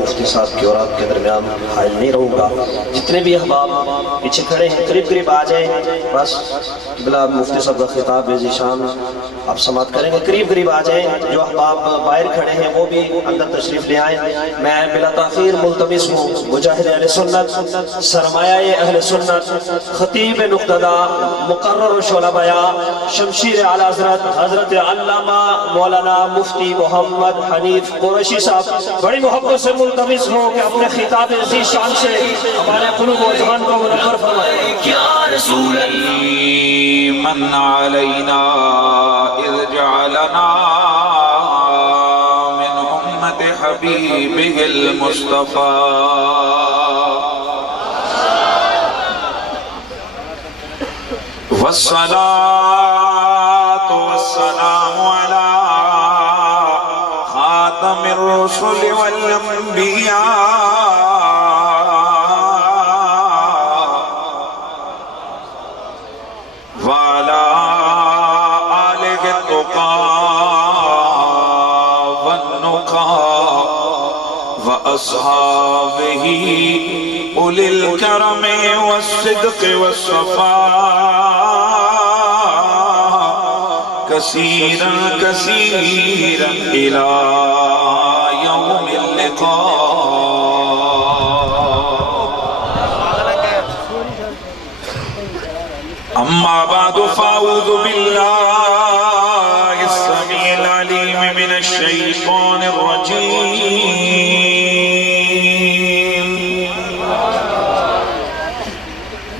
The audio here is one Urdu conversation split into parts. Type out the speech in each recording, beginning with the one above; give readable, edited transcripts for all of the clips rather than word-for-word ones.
مفتی صاحب کی اور آپ کے درمیان حائل نہیں رہوں گا. جتنے بھی احباب پیچھے کھڑے ہیں قریب قریب آ جائیں. بس بلا مفتی صاحب کا خطاب ہے ذیشان آپ سماعت کریں گے. قریب قریب آ جائیں. جو احباب باہر کھڑے ہیں وہ بھی اندر تشریف لے آئیں. میں بلا تاخیر ملتمس ہوں مجاہد اہل سنت سرمایہ اہل سنت خطیب نقتدا مقرر و شعلہ بیاں شمشیر اعلی حضرت علامہ مولانا مفتی محمد حنیف قریشی صاحب بڑی محبت سے ملتمس ہوں کہ اپنے خطاب ذیشان سے ہمارے قلوب و اذہان کو منور فرمائیں. یا رسول من علینا اذ جعلنا من امت حبیبہ المصطفیٰ والصلاة والسلام على خاتم الرسل والانبیاء وعلى آلہ التقى والنقى وأصحابه أولي الكرم والصدق والصفاء كثيرا كثيرا إلى يوم اللقاء. أما بعد فأعوذ بالله السميع العليم من الشيطان الرجيم.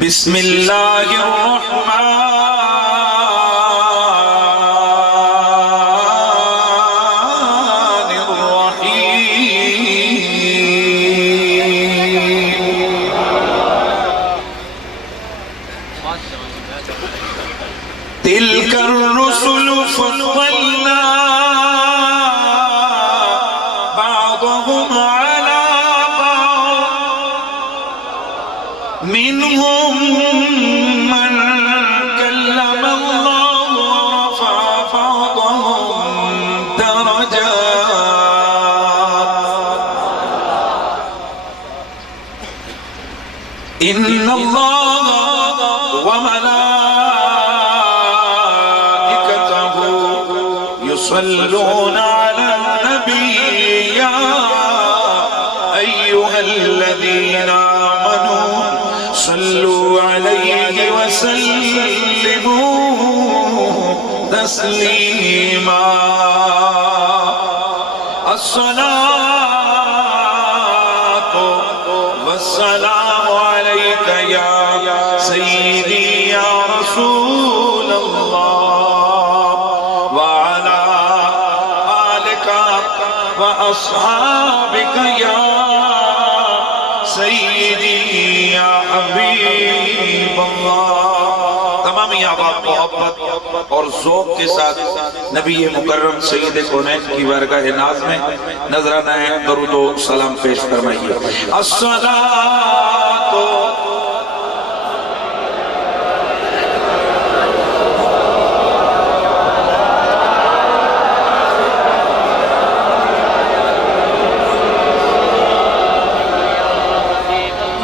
بسم الله الرحمن تلك الرسل فضلنا بعضهم على بعض منهم من كلم الله ورفع بعضهم درجات إن الله يصلون على النبي يا أيها الذين آمنوا صلوا عليه وسلموا تسليما. الصلاة والسلام عليك يا سيدي يا رسول الله وأصحابك يا سيدي يا حبيب الله. تمام احباب محبت اور ذوق کے ساتھ نبی مکرم سید کونین کی بارگاہ ناز میں نذرانہ درود و سلام پیش فرمائیے. الصلاۃ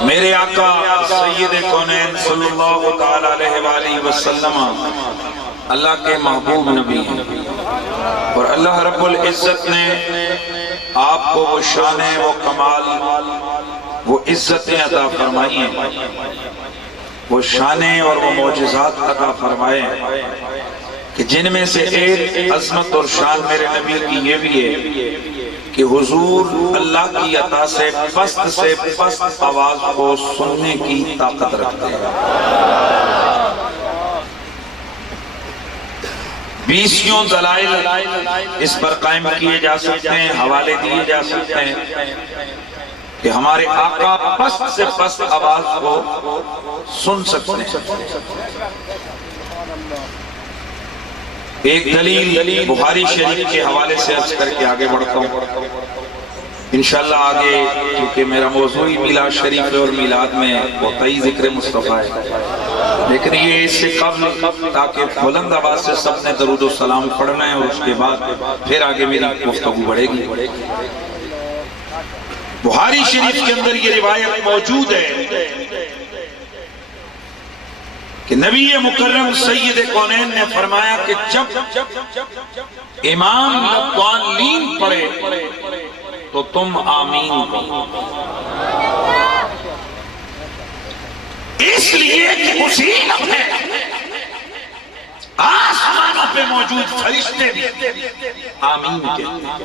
میرے آقا سید کونین صلی اللہ علیہ وآلہ وسلم اللہ کے محبوب نبی ہیں اور اللہ رب العزت نے آپ کو وہ شان وہ کمال وہ عزتیں عطا فرمائی ہیں وہ شانیں اور وہ معجزات عطا فرمائے ہیں کہ جن میں سے ایک عظمت اور شان میرے نبی کی یہ بھی ہے کہ حضور اللہ کی عطا سے پست آواز کو سننے کی طاقت رکھتے ہیں. 20 دلائل اس پر قائم کیے جا سکتے ہیں حوالے دیے جا سکتے ہیں کہ ہمارے آقا پست سے پست آواز کو سن سکتے ہیں. ایک دلیل بخاری شریف کے حوالے سے عرض کر کے آگے بڑھتا ہوں. انشاءاللہ آگے کیونکہ میرا موضوع میلاد شریف اور میلاد میں بہتائی ذکر مصطفیٰ ہے لیکن یہ اس سے قبل تاکہ بلند آواز سے سب نے درود و سلام پڑھنا ہے اور اس کے بعد پھر آگے میری گفتگو بڑھے گی. بخاری شریف کے اندر یہ روایت موجود ہے کہ نبی مکرم سید کونین نے فرمایا کہ جب امام ضالین پڑھے تو تم آمین کہو، اس لیے کہ اسی لمحے آسمانوں پہ موجود فرشتے بھی آمین کہتے ہیں۔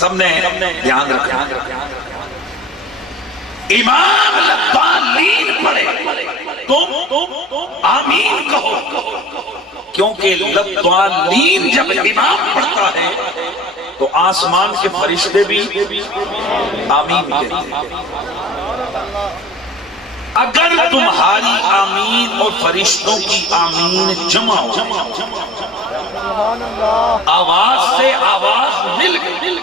سب نے دھیان رکھا، امام ضالین پڑھے تم آمین کہو، کیونکہ ضالین جب امام پڑھتا ہے تو آسمان کے فرشتے بھی آمین کہتے ہیں۔ اگر تمہاری آمین اور فرشتوں کی آمین جمع ہو، آواز سے آواز مل گئی،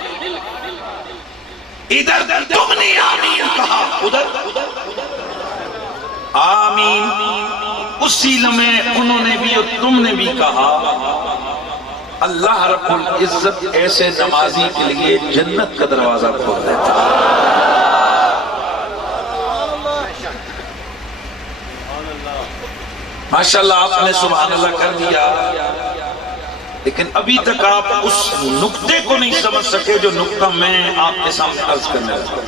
ادھر تم نے آمین کہا، ادھر آمین، اسی لمحے انہوں نے بھی اور تم نے بھی کہا، اللہ رب العزت ایسے نمازی کے لیے جنت کا دروازہ کھول دیتا ہے۔ ماشاءاللہ آپ نے سبحان اللہ کر دیا، لیکن ابھی تک آپ اس نقطے کو نہیں سمجھ سکے جو نقطہ میں آپ کے سامنے عرض کرنے لگا۔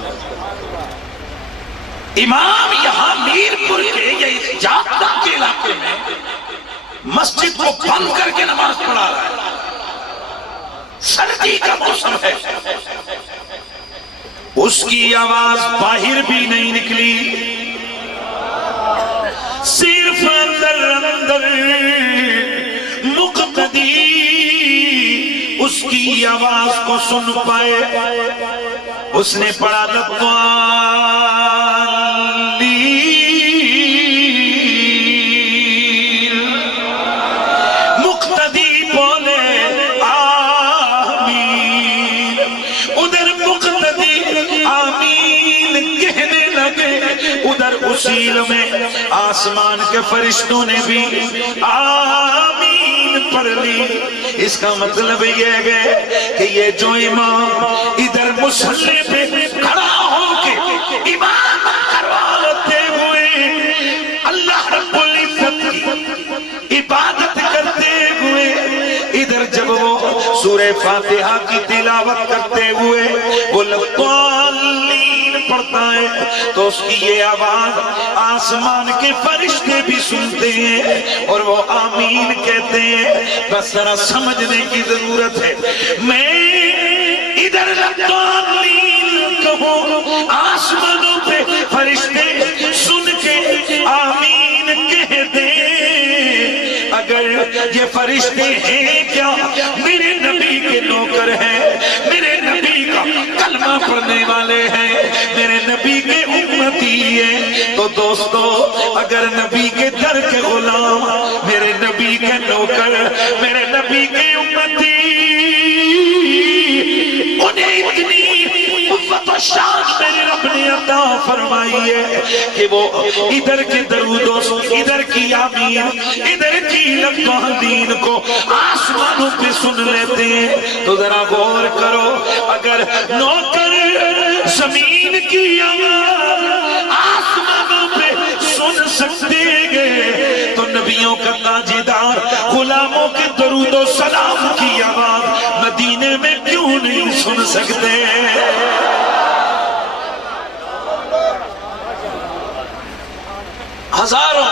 امام یہاں میرپور کے یا اس جاپتا کے علاقے میں مسجد کو بند کر کے نماز پڑھا رہا ہے، سردی کا موسم ہے، اس کی آواز باہر بھی نہیں نکلی، صرف اندر مقتدی اس کی آواز کو سن پائے، اس نے پڑھا ضالین، مقتدی بولے آمین، ادھر مقتدی آمین کہنے لگے، ادھر اصیل میں آسمان کے فرشتوں نے بھی آمین پڑھ لی۔ اس کا مطلب یہ ہے کہ یہ جو امام ادھر مصلی پہ کھڑا ہو کے امام کرواتے ہوئے اللہ رب العزت کی عبادت کرتے ہوئے، ادھر جب وہ سورہ فاتحہ کی تلاوت کرتے ہوئے وہ ضالین پڑھتا ہے تو اس کی یہ آواز آسمان کے فرشتے بھی سنتے ہیں اور وہ آمین کہتے ہیں۔ بس ذرا سمجھنے کی ضرورت ہے، میں ادھر ضالین کہوں، آسمانوں پہ فرشتے سن کے آمین کہہ دیں، اگر یہ فرشتے ہیں کیا میرے نبی کے نوکر ہیں، میرے نبی کا کلمہ پڑھنے والے ہیں، میرے نبی کے امتی ہیں، تو دوستو اگر نبی کے در کے غلام، میرے نبی کے نوکر، میرے نبی کے امتی، انہیں اتنی قوت و شان میرے رب نے عطا فرمائی ہے کہ وہ ادھر کے درود و ادھر کی آمین، ادھر کی ضالین کو آسمانوں پہ سن لیتے ہیں۔ تو ذرا غور کرو، اگر نوکر زمین کی آواز آسمانوں پہ سن سکتے گے تو نبیوں کا تاجدار غلاموں کے درود و سلام کی آواز مدینے میں کیوں نہیں سن سکتے؟ ہزاروں،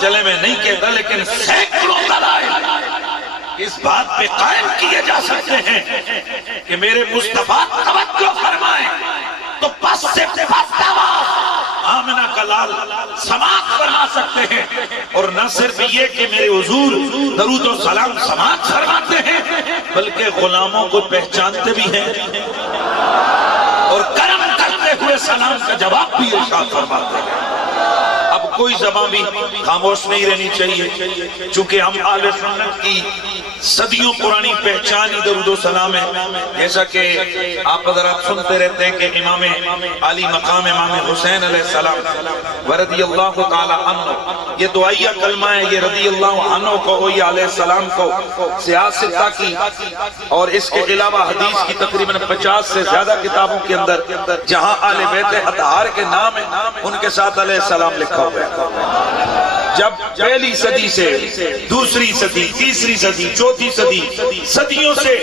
چلے میں نہیں کہتا لیکن سینکڑوں دلائل اس بات پہ قائم کیے جا سکتے ہیں کہ میرے مصطفیٰ توجہ فرمائیں تو پس سے پس آمنہ کا لال سماعت فرما سکتے ہیں، اور نہ صرف یہ کہ میرے حضور درود و سلام سماعت فرماتے ہیں بلکہ غلاموں کو پہچانتے بھی ہیں اور کرم کرتے ہوئے سلام کا جواب بھی ارشاد فرماتے ہیں۔ اب کوئی زبان بھی خاموش نہیں رہنی چاہیے، چونکہ ہم اہل سنت کی صدیوں پرانی پہچان ہی درود و سلام ہے۔ جیسا کہ آپ حضرات سنتے رہتے ہیں کہ امام علی مقام امام حسین علیہ السلام ورضی اللہ تعالی عنہ، یہ دعائیہ کلمہ ہے، یہ رضی اللہ عنہ کو ہوئی علیہ السلام کو سیاستہ کی، اور اس کے علاوہ حدیث کی تقریباً 50 سے زیادہ کتابوں کے اندر جہاں اہل بیت اطہار کے نام ہیں ان کے ساتھ علیہ السلام لکھا ہوا ہے۔ جب پہلی صدی سے دوسری صدی، تیسری صدی، چوتھی صدی، صدیوں سے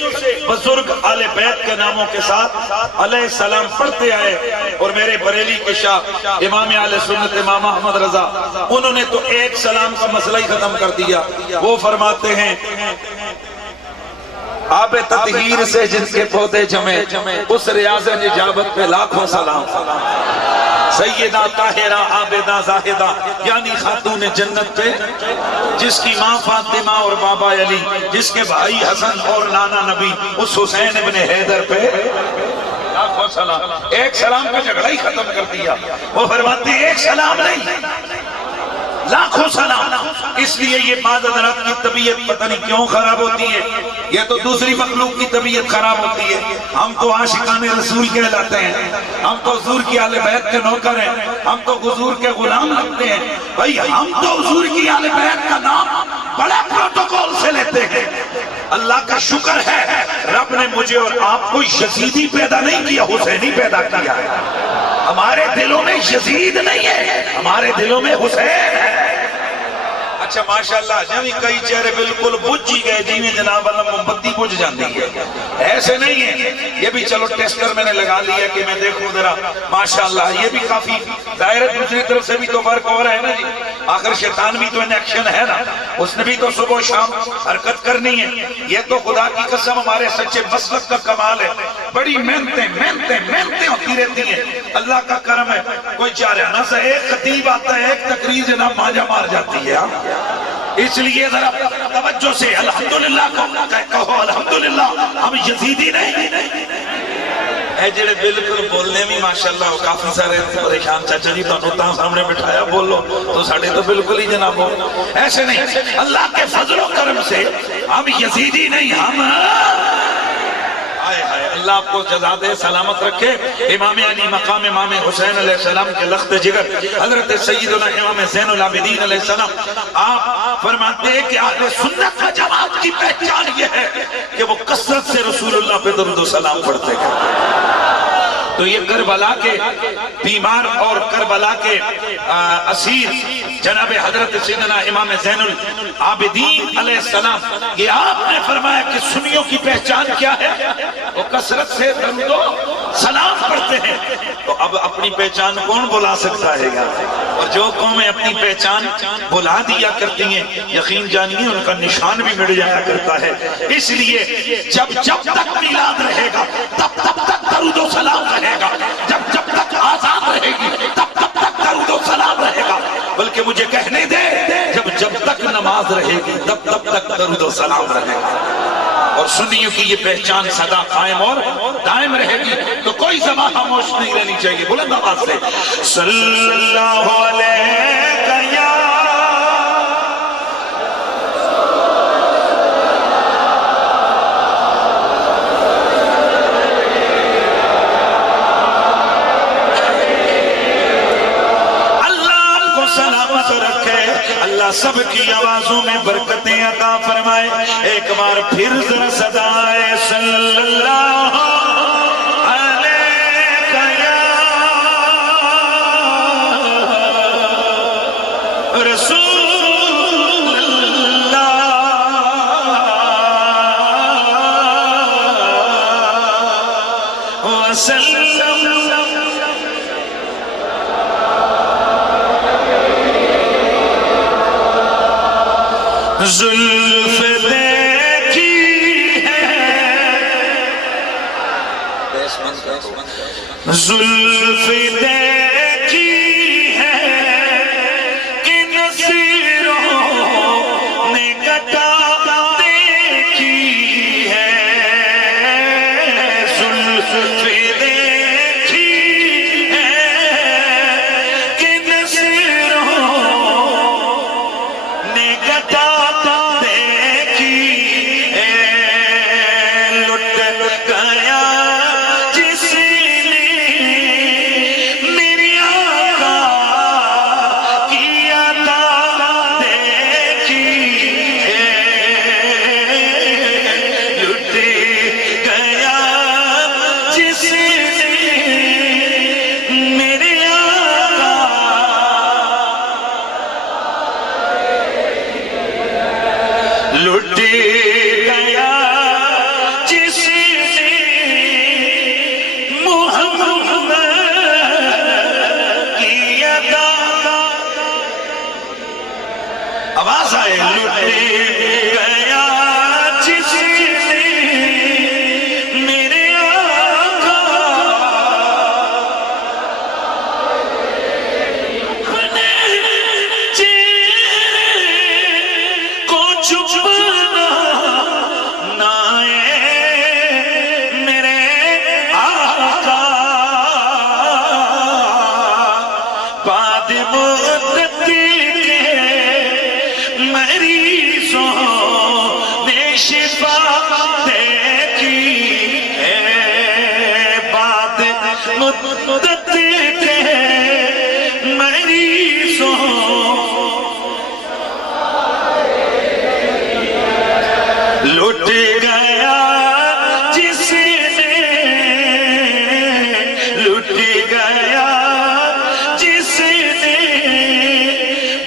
بزرگ اہل بیت کے ناموں کے ساتھ علیہ السلام پڑھتے آئے، اور میرے بریلی کے شاہ امام اہل سنت امام احمد رضا، انہوں نے تو ایک سلام کا مسئلہ ہی ختم کر دیا۔ وہ فرماتے ہیں آب تطہیر سے جن کے پودے جمے، اس ریاض اجابت پہ لاکھوں سلام۔ سیدہ طاہرہ عابدہ زاہدہ یعنی خاتون جنت پہ، جس کی ماں فاطمہ اور بابا علی، جس کے بھائی حسن اور نانا نبی اس حسین ابن حیدر پہ لاکھوں سلام۔ ایک سلام کا جھگڑا ہی ختم کر دیا۔ وہ فرماتے ہیں ایک سلام نہیں، لاکھوں سلام۔ اس لیے یہ بعض حضرات کی طبیعت پتہ نہیں کیوں خراب ہوتی ہے، یہ تو دوسری مخلوق کی طبیعت خراب ہوتی ہے۔ ہم تو عاشقان رسول کہلاتے ہیں، ہم تو حضور کی اہل بیت کے نوکر ہیں، ہم تو حضور کے غلام لگتے ہیں۔ بھائی ہم تو حضور کی اہل بیت کا نام بڑے پروٹوکول سے لیتے ہیں۔ اللہ کا شکر ہے رب نے مجھے اور آپ کو یزیدی پیدا نہیں کیا، حسینی پیدا کیا ہے۔ ہمارے دلوں میں یزید نہیں ہے، ہمارے دلوں میں حسین ہے۔ اچھا ماشاءاللہ جنہی کئی چہرے بالکل بجھ ہی گئے، جی میں جناب اللہ موم بتی بجھ جاندی ہے، ایسے نہیں ہے۔ یہ بھی چلو ٹیسٹر میں نے لگا لیا کہ میں دیکھوں ذرا، ماشاءاللہ یہ بھی کافی ظاہر، دوسری طرف سے بھی تو فرق ہو رہا ہے نا جی۔ آخر شیطان بھی تو ان ایکشن ہے نا، اس نے بھی تو صبح و شام حرکت کرنی ہے۔ یہ تو خدا کی قسم ہمارے سچے مسلک کا کمال ہے، بڑی محنتیں ہوتی رہتی ہیں۔ اللہ کا کرم ہے، کوئی چارانہ سے ایک خطیب آتا ہے، ایک تقریر جناب مانجا مار جاتی ہے۔ اس لیے ذرا توجہ سے الحمدللہ کہو، الحمدللہ ہم یزیدی نہیں۔ اے جڑے بالکل بولنے میں ماشاءاللہ کافی سارے پریشان، چاچا جی تو سامنے بٹھایا بولو، تو ساڑھے تو بالکل ہی جناب ہو، ایسے نہیں۔ اللہ کے فضل و کرم سے ہم یزیدی نہیں، ہم اللہ آپ کو جزا دے، سلامت رکھے۔ امام علی مقام امام حسین علیہ السلام کے لخت جگر حضرت سیدنا امام زین العابدین علیہ السلام، آپ فرماتے ہیں کہ اہل سنت و جماعت کی پہچان یہ ہے کہ وہ کثرت سے رسول اللہ پہ درود و سلام پڑھتے ہیں۔ تو یہ کربلا کے بیمار اور کربلا کے اسیر جناب حضرت سیدنا امام زین العابدین علیہ السلام، یہ آپ نے فرمایا کہ سنیوں کی پہچان کیا ہے؟ وہ کثرت سے درود و سلام پڑھتے ہیں۔ تو اب اپنی پہچان کون بلا سکتا ہے گا؟ اور جو قومیں اپنی پہچان بلا دیا کرتی ہیں، یقین جانیے ان کا نشان بھی مٹ جایا کرتا ہے۔ اس لیے جب تک میلاد رہے گا تب تک درود و سلام رہے گا، جب تک آزاد رہے گی تب تک درود و سلام رہے گا۔ بلکہ مجھے کہنے دے، جب تک نماز رہے گی تب تک درود و سلام رہے گا۔ اور سنیوں کی یہ پہچان سدا قائم اور دائم رہے گی، تو کوئی زبان خاموش نہیں رہنی چاہیے۔ بلند آواز سے صلی اللہ علیہ یا اللہ سب کی آوازوں میں برکتیں عطا فرمائے۔ ایک بار پھر ذرا صدائے صلی اللہ علیہ یا رسول اللہ وسلم۔ زلف دیکھی ہے، زلف دیکھی ہے کہ نصیروں نے کٹا دیکھی ہے، زلف دیکھی ہے کہ نصیروں آواز آئے لٹ گیا جس نے میرے آقا اپنے چہرے کو چھپانا نہ میرے آقا بعد مدت مریضوں نے شفا دیکھی ہے بعد مدت کے مریضوں لٹ گیا جس نے لٹ گیا جس نے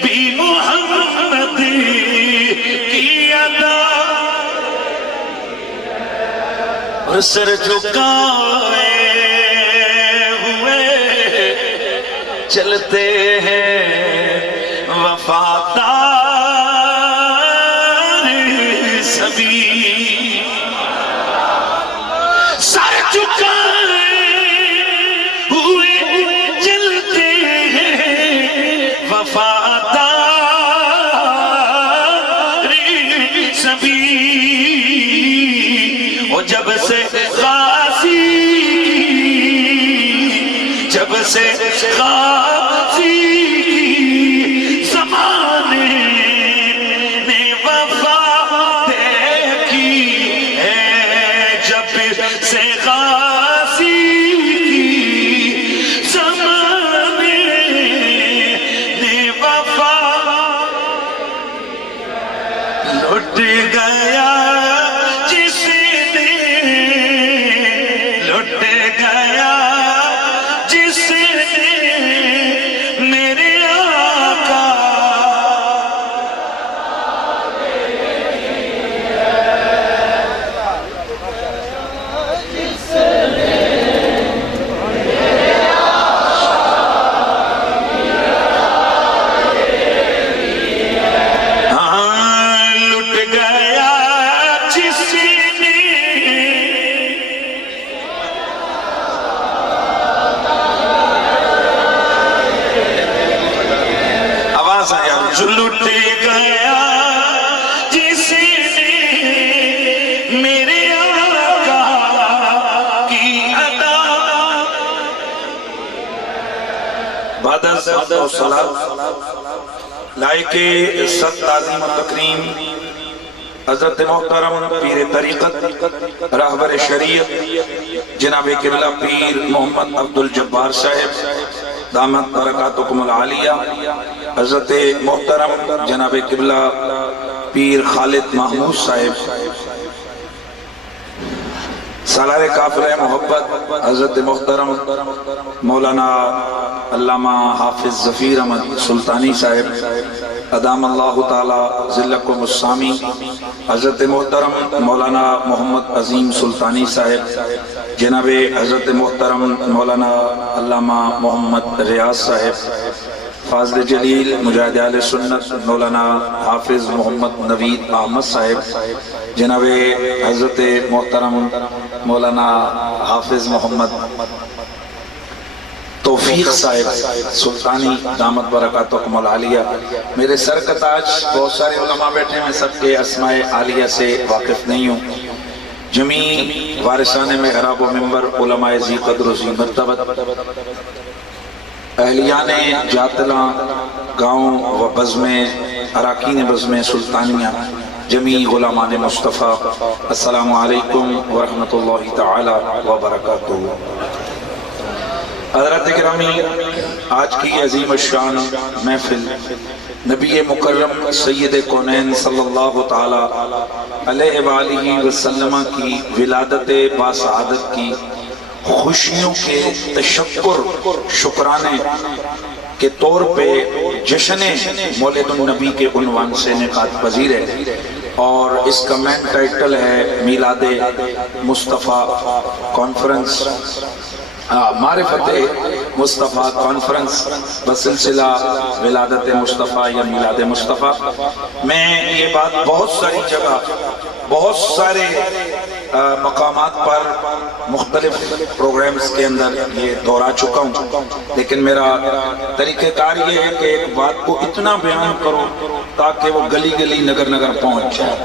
بھی محمد سر جھکائے ہوئے چلتے ہیں وفادار سبھی سر جھکائے ہوئے چلتے ہیں وفادار سبھی اور جب سے غازی زمانے نے وفا دیکھی ہے جب سے غازی زمانے نے وفا لٹ گیا جس نے لٹ گیا جس نے میرے آقا لٹ گیا جس نے لٹ گیا جس نے میرے آقا کی ادا بعد الصلاۃ لائق عزت تعظیم و تکریم حضرت محترم پیر طریقت راہبر شریعت جناب قبلہ پیر محمد عبدالجبار صاحب دامت برکاتکم العالیہ حضرت محترم جناب قبلہ پیر خالد محمود صاحب سالار کافر محبت حضرت محترم مولانا علامہ حافظ ظفیر احمد سلطانی صاحب ادام اللہ تعالی ذلکم السامی حضرت محترم مولانا محمد عظیم سلطانی صاحب جناب حضرت محترم مولانا علامہ محمد ریاض صاحب فاضل جلیل مجاہد اہل سنت مولانا حافظ محمد نوید احمد صاحب جناب حضرت محترم مولانا حافظ محمد توفیق صاحب سلطانی دامت برکاتکم العالیہ میرے سر کا تاج بہت سارے علماء بیٹھے میں سب کے اسماء عالیہ سے واقف نہیں ہوں جمی وارثان محراب و منبر علماء ذی قدر و ذی مرتبت اہلیان جاتلاں گاؤں و بزمیں اراکین بزمیں سلطانیہ جمی غلامان مصطفیٰ السلام علیکم ورحمۃ اللہ تعالی وبرکاتہ حضرات گرامی آج کی عظیم الشان محفل نبی مکرم سید کونین صلی اللہ تعالی علیہ وآلہ وسلم کی ولادت باسعادت کی خوشیوں کے تشکر شکرانے کے طور پہ جشن مولد النبی کے عنوان سے انعقاد پذیر ہے اور اس کا مین ٹائٹل ہے میلاد مصطفیٰ کانفرنس معرفت مصطفیٰ کانفرنس بسلسلہ ولادت مصطفیٰ یا میلاد مصطفیٰ میں یہ بات بہت ساری جگہ بہت سارے مقامات پر مختلف پروگرامز کے اندر یہ دہرا چکا ہوں، لیکن میرا طریقہ کار یہ ہے کہ ایک بات کو اتنا بیان کرو تاکہ وہ گلی گلی نگر نگر پہنچ جائے۔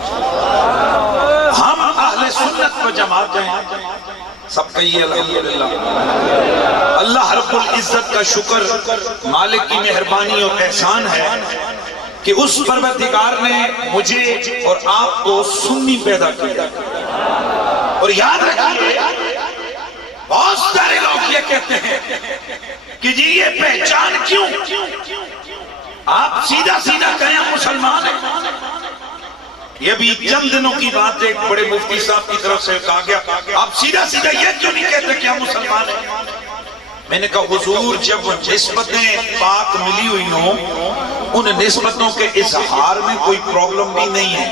ہم اہل سنت و جماعت ہیں، سب کہیے الحمدللہ۔ اللہ رب العزت کا شکر، مالک کی مہربانی اور احسان ہے کہ اس پروردگار نے مجھے اور آپ کو سنی پیدا کیا۔ اور یاد رکھیے بہت سارے لوگ یہ کہتے ہیں کہ جی یہ پہچان کیوں؟ آپ سیدھا سیدھا کہیں مسلمان ہیں۔ یہ بھی چند دنوں کی بات ہے، ایک بڑے مفتی صاحب کی طرف سے کہا گیا آپ سیدھا سیدھا یہ کیوں نہیں کہتے کہ ہم مسلمان ہیں؟ میں نے کہا حضور جب نسبتیں پاک ملی ہوئی ہوں ان نسبتوں کے اظہار میں کوئی پرابلم بھی نہیں ہے۔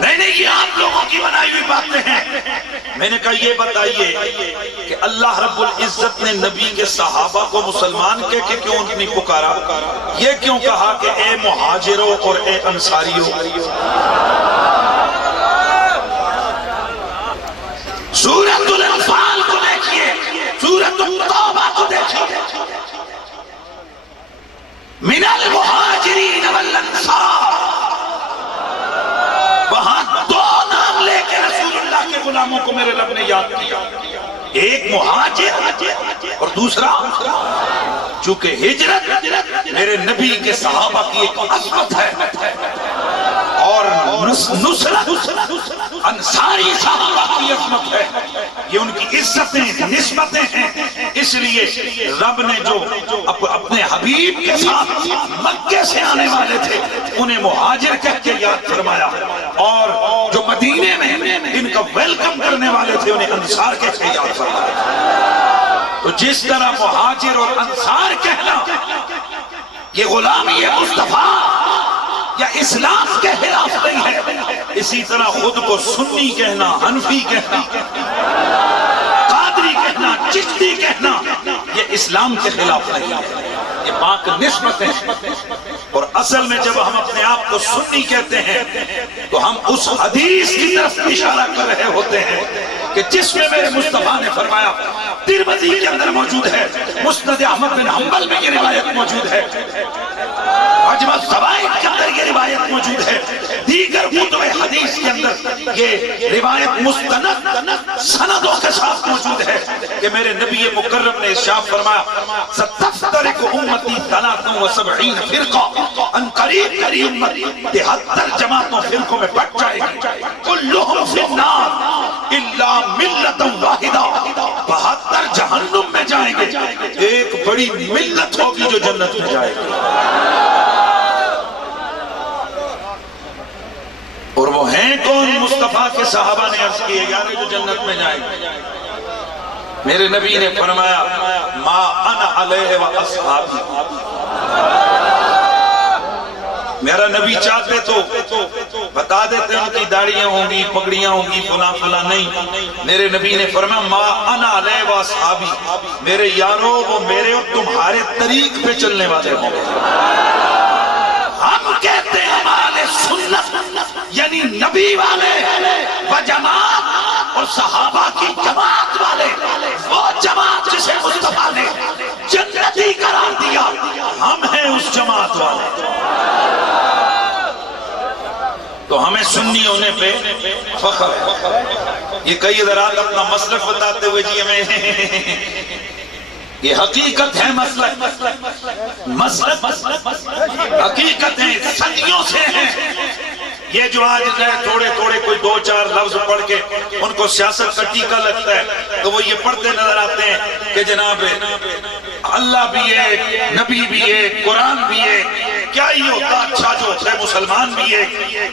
نہیں یہ آپ لوگوں کی بنائی ہوئی باتیں ہیں۔ میں نے کہا یہ بتائیے کہ اللہ رب العزت نے نبی کے صحابہ کو مسلمان کہہ کے کیوں نہیں پکارا؟ یہ کیوں کہا کہ اے مہاجروں اور اے انصاریوں؟ سورۃ الانفال کو دیکھیے، سورۃ التوبہ کو دیکھیے، من المہاجرین والانصار، وہاں دو نام لے کے رسول اللہ کے غلاموں کو میرے رب نے یاد کیا، ایک مہاجر اور دوسرا، چونکہ ہجرت میرے نبی کے صحابہ کی ایک عظمت ہے اور نصرت انصاری صحابہ کی عظمت ہے، یہ ان کی عزتیں نسبتیں ہیں۔ اس لیے رب نے جو اپنے حبیب کے ساتھ مکے سے آنے والے تھے انہیں مہاجر کہہ کے یاد فرمایا، اور جو مدینے میں ان کا ویلکم کرنے والے تھے انہیں انصار کہہ کے یاد فرمایا۔ تو جس طرح مہاجر اور انصار کہنا یہ غلامی مصطفیٰ یا اسلام کے خلاف نہیں ہے، اسی طرح خود کو سنی کہنا، حنفی کہنا، قادری کہنا، چشتی کہنا یہ اسلام کے خلاف نہیں ہے، یہ پاک نسبت ہے۔ اور اصل میں جب ہم اپنے آپ کو سنی کہتے ہیں تو ہم اس حدیث کی طرف اشارہ کر رہے ہوتے ہیں کہ جس میں میرے مصطفیٰ نے فرمایا، ترمذی کے اندر موجود ہے، مسند احمد بن حنبل میں یہ روایت موجود ہے، مجمع الزوائد کے اندر یہ روایت موجود ہے، دیگر کتب حدیث کے اندر یہ روایت مستند سندوں کے ساتھ موجود ہے کہ میرے نبی مکرم نے ارشاد فرمایا ستفترق امتی 73 فرقہ، ان قریب قریب امتی 73 جماعتوں فرقوں میں بٹ جائے گی، کلہم فی النار الا ملت واحدہ، 72 جہنم میں جائیں گے، ایک بڑی ملت ہوگی جو جنت میں جائے گی، اور وہ ہیں کون؟ مصطفیٰ کے صحابہ نے عرض کیے یار جو جنت میں جائیں گے۔ میرے نبی نے فرمایا ما انا علیہ و اصحابی، میرا نبی چاہتے تو بتا دیتے ان کی داڑیاں ہوں گی، پگڑیاں ہوں گی، فلاں فلاں، نہیں، میرے نبی نے فرمایا ما انا علیہ و اصحابی، میرے یارو وہ میرے اور تمہارے طریق پہ چلنے والے ہوں گے۔ ہم کہتے ہیں ہمارے سنت یعنی نبی والے و جماعت اور صحابہ کی جماعت والے، وہ جماعت جسے مصطفیٰ نے جنتی قرار دیا، ہم ہیں اس جماعت والے۔ تو ہمیں سنی ہونے پہ فخر ہے۔ یہ کئی حضرات اپنا مسلک بتاتے ہوئے جی ہمیں یہ حقیقت ہے، مسلک حقیقت ہے، صدیوں سے ہیں۔ یہ جو آج تھوڑے تھوڑے کوئی 2-4 لفظ پڑھ کے ان کو سیاست کا ٹیکہ لگتا ہے تو وہ یہ پڑھتے نظر آتے ہیں کہ جناب اللہ بھی ہے، نبی بھی ہے، قرآن بھی ہے، کیا ہی ہوتا اچھا جو ہوتا ہے مسلمان بھی ہے۔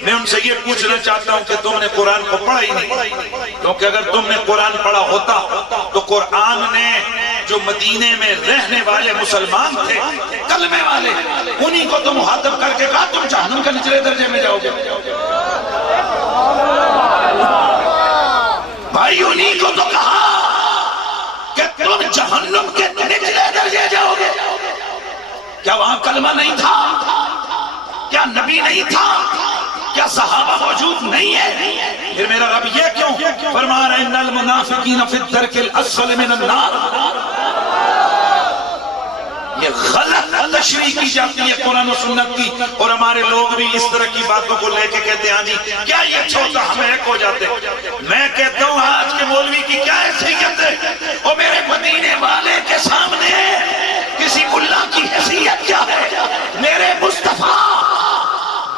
میں ان سے یہ پوچھنا چاہتا ہوں کہ تم نے قرآن کو پڑھا ہی نہیں، کیونکہ اگر تم نے قرآن پڑھا ہوتا تو قرآن نے جو مدینے میں رہنے والے مسلمان تھے کلمے والے انہی کو تو مخاطب کر کے کہا تم جہنم کے نچلے درجے میں جاؤ گے، بھائی انہی کو تو کہا تم جہنم کے نچلے درجے جاؤ گے۔ کیا وہاں کلمہ نہیں تھا؟ کیا نبی نہیں تھا؟ کیا صحابہ موجود نہیں ہے؟ پھر میرا رب یہ کیوں فرما رہا ہے ان المنافقین فی الدرک الاسفل من النار؟ یہ غلط تشریح کی جاتی ہے قرآن و سنت کی، اور ہمارے لوگ بھی اس طرح کی باتوں کو لے کے کہتے ہیں ہاں جی کیا یہ چھوٹا ہم ایک ہو جاتے۔ میں کہتا ہوں آج کے مولوی کی کیا حیثیت ہے؟ اور میرے مدینے والے کے سامنے کسی ملا کی حیثیت کیا ہے؟ میرے مصطفیٰ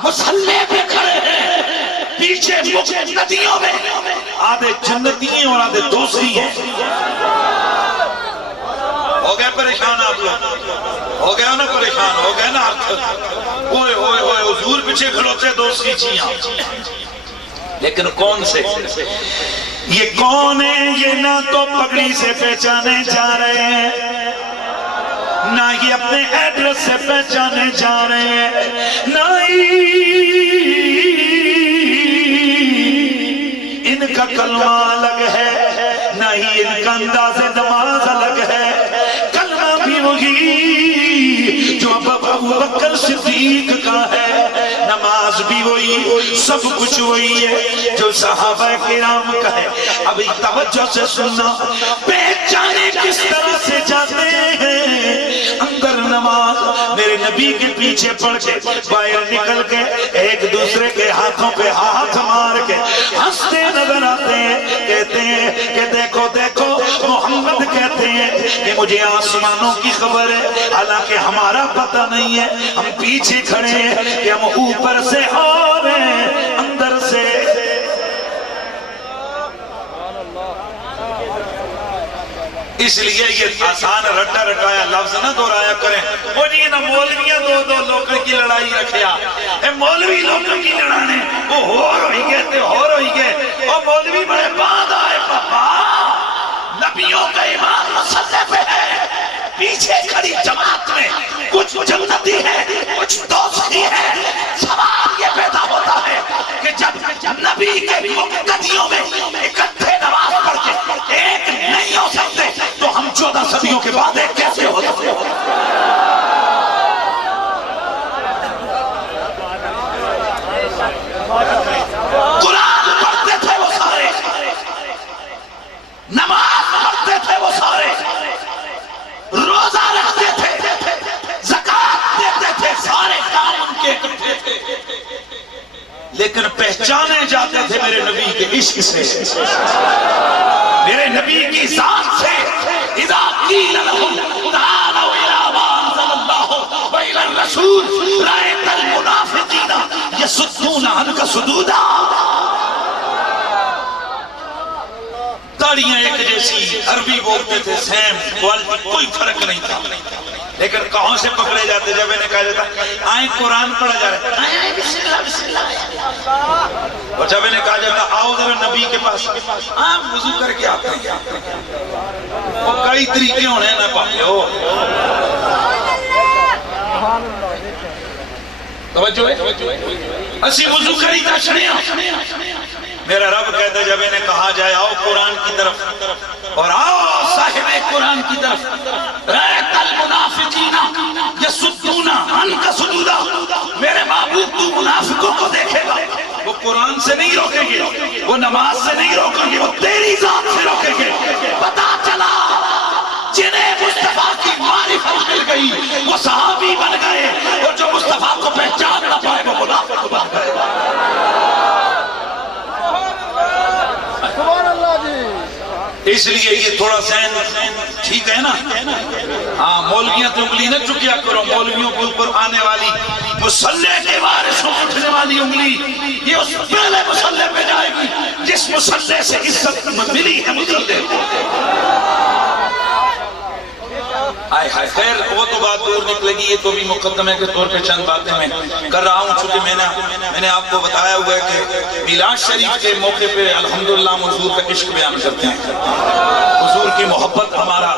مصلی پہ کھڑے ہیں، پیچھے ندیوں میں آدھے جنتی ہیں اور آدھے دوسری ہیں۔ ہو گئے پریشان آپ لوگ؟ ہو گیا نا پریشان؟ ہو گئے نا آپ؟ اوئے اوئے اوئے حضور پیچھے کھڑوتے دوسری چیاں، لیکن کون سے؟ یہ کون ہے؟ یہ نہ تو پگڑی سے پہچانے جا رہے ہیں، نہ یہ اپنے ایڈریس سے پہچانے جا رہے ہیں، نہ ان کا کلمہ الگ ہے، نہ ہی ان کا انداز نماز الگ ہے۔ کلمہ بھی وہی جو ابو بکر صدیق کا ہے، نماز بھی وہی، سب کچھ وہی ہے جو صحابہ کرام کا ہے۔ ابھی توجہ سے سننا، پہچانے کس طرح سے جاتے ہیں؟ اندر نماز میرے نبی کے پیچھے پڑھ کے باہر نکل کے ایک دوسرے کے ہاتھوں پہ ہاتھ مار کے ہنستے نظر آتے ہیں، کہتے ہیں کہ دیکھو دیکھو محمد کہتے ہیں کہ مجھے آسمانوں کی خبر ہے، حالانکہ ہمارا پتہ نہیں ہے، ہم پیچھے کھڑے ہیں کہ ہم اوپر سے اور ہیں اندر سے۔ اس لیے یہ آسان رٹا رٹایا لفظ نہ دہرایا کریں۔ وہ نہیں نا مولویاں دو لوگوں کی لڑائی رکھیا، اے مولوی لوگوں کی لڑانے وہ ہور ہوئی گئے تھے، ہور ہوئی گئے، اور مولوی بڑے بعد آئے۔ پاپا نبیوں کا ایمان مسلح پہ ہے، پیچھے کھڑی جماعت میں کچھ جنتی ہے کچھ دوستی ہے۔ سوال یہ پیدا ہوتا ہے کہ جب نبی کے مقتدیوں میں اکٹھے نماز پڑھ کے ایک نہیں ہو سکتے تو ہم 14 صدیوں کے بعد ایک کیسے ہو سکتے ہیں؟ قرآن پڑھتے تھے وہ سارے، نماز پڑھتے تھے وہ سارے، روزہ رکھتے تھے، زکات دیتے تھے، سارے کام ان کے کرتے تھے، لیکن پہچانے جاتے تھے میرے نبی کے عشق سے، میرے نبی کی ذات سے۔ اذا قیل لهم تعالوا الى ما انزل الله والى الرسول رأيت المنافقین یصدون عنک صدودا۔ داڑیاں ایک جیسی، عربی بولتے تھے، سیم کوالٹی، کوئی فرق نہیں تھا، لیکن کہاں سے پکڑے جاتے؟ جب انہیں کہا جاتا آئیں قرآن پڑھا جا رہا ہے، آئیں بسم اللہ بسم اللہ، اور جب انہیں کہا جاتا آؤ ذرا نبی کے پاس، آپ وضو کر کے آتے ہیں، وہ کئی طریقے ہونے نہ پاتے ہو۔ توجہ ہے؟ اسی وضو کری تا شنیاں۔ میرا رب کہتا ہے جب انہیں کہا جائے آؤ قرآن کی طرف اور آؤ صاحب قرآن کی طرف، رأیت المنافقین یصدون عنک صدودا، میرے محبوب تو منافقوں کو دیکھے گا، وہ قرآن سے نہیں روکیں گے، وہ نماز سے نہیں روکیں گے، وہ تیری ذات سے روکیں گے۔ پتا چلا جنہیں مصطفیٰ کی معرفت مل گئی وہ صحابی بن گئے، اور جو مصطفیٰ کو پہچان نہ پائے وہ منافق بن گئے۔ اس لیے یہ تھوڑا ذہن ٹھیک ہے نا؟ ہاں مولویاں تو انگلی نہ چکیا کرو، مولویوں کے اوپر آنے والی مصلی کے وارثوں اٹھنے والی انگلی یہ اس پہلے مصلی پہ جائے گی جس مصلی سے عزت ملی ہے مصلی کو۔ آئے ہائے خیر وہ تو بات دور نکلے گی، یہ تو بھی مقدمے کے طور پہ چند باتیں میں کر رہا ہوں، چونکہ میں نے آپ کو بتایا ہوا ہے کہ میلاد شریف کے موقع پہ الحمدللہ ہم حضور کا عشق بیان کرتے ہیں، حضور کی محبت ہمارا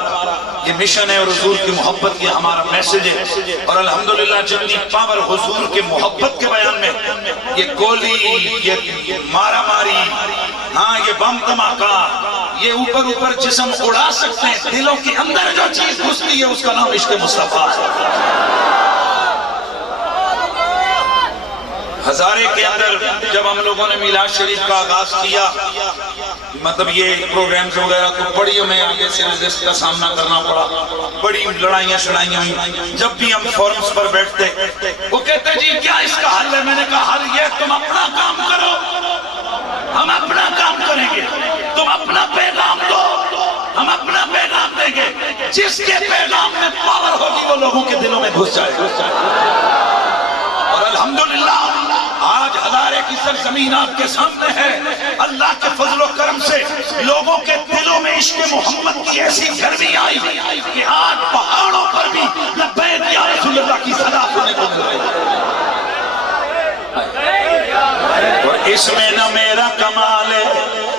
یہ مشن ہے، اور حضور کی محبت کی ہمارا میسج ہے، اور الحمدللہ جتنی پاور حضور کے محبت کے بیان میں، یہ گولی، یہ مارا ماری، ہاں یہ بم دھماکہ، یہ اوپر اوپر جسم اڑا سکتے ہیں، دلوں کے اندر جو چیز گھستی ہے اس کا نام عشق مصطفیٰ ہے۔ ہزارے کے اندر جب ہم لوگوں نے میلاد شریف کا آغاز کیا، مطلب یہ پروگرامز وغیرہ تو بڑی ہمیں آگے سے رزسٹ کا سامنا کرنا پڑا، بڑی لڑائیاں شڑائیاں ہوئی۔ جب بھی ہم فورمز پر بیٹھتے وہ کہتے جی کیا اس کا حل ہے؟ میں نے کہا حل یہ تم اپنا کام کرو، ہم اپنا کام کریں گے، تم اپنا پیغام دو، ہم اپنا پیغام دیں گے۔ جس کے پیغام میں پاور ہوگی وہ لوگوں کے دلوں میں گھس جائے گا۔ اور الحمدللہ آج ہزارے کی سرزمین آپ کے سامنے ہے۔ اللہ کے فضل و کرم سے لوگوں کے دلوں میں عشق محمد کی ایسی گرمی آئی کہ آج پہاڑوں پر بھی لبیک یا رسول اللہ کی صدا سننے کو مل رہی ہے۔ اور اس میں نہ میرا کمال ہے،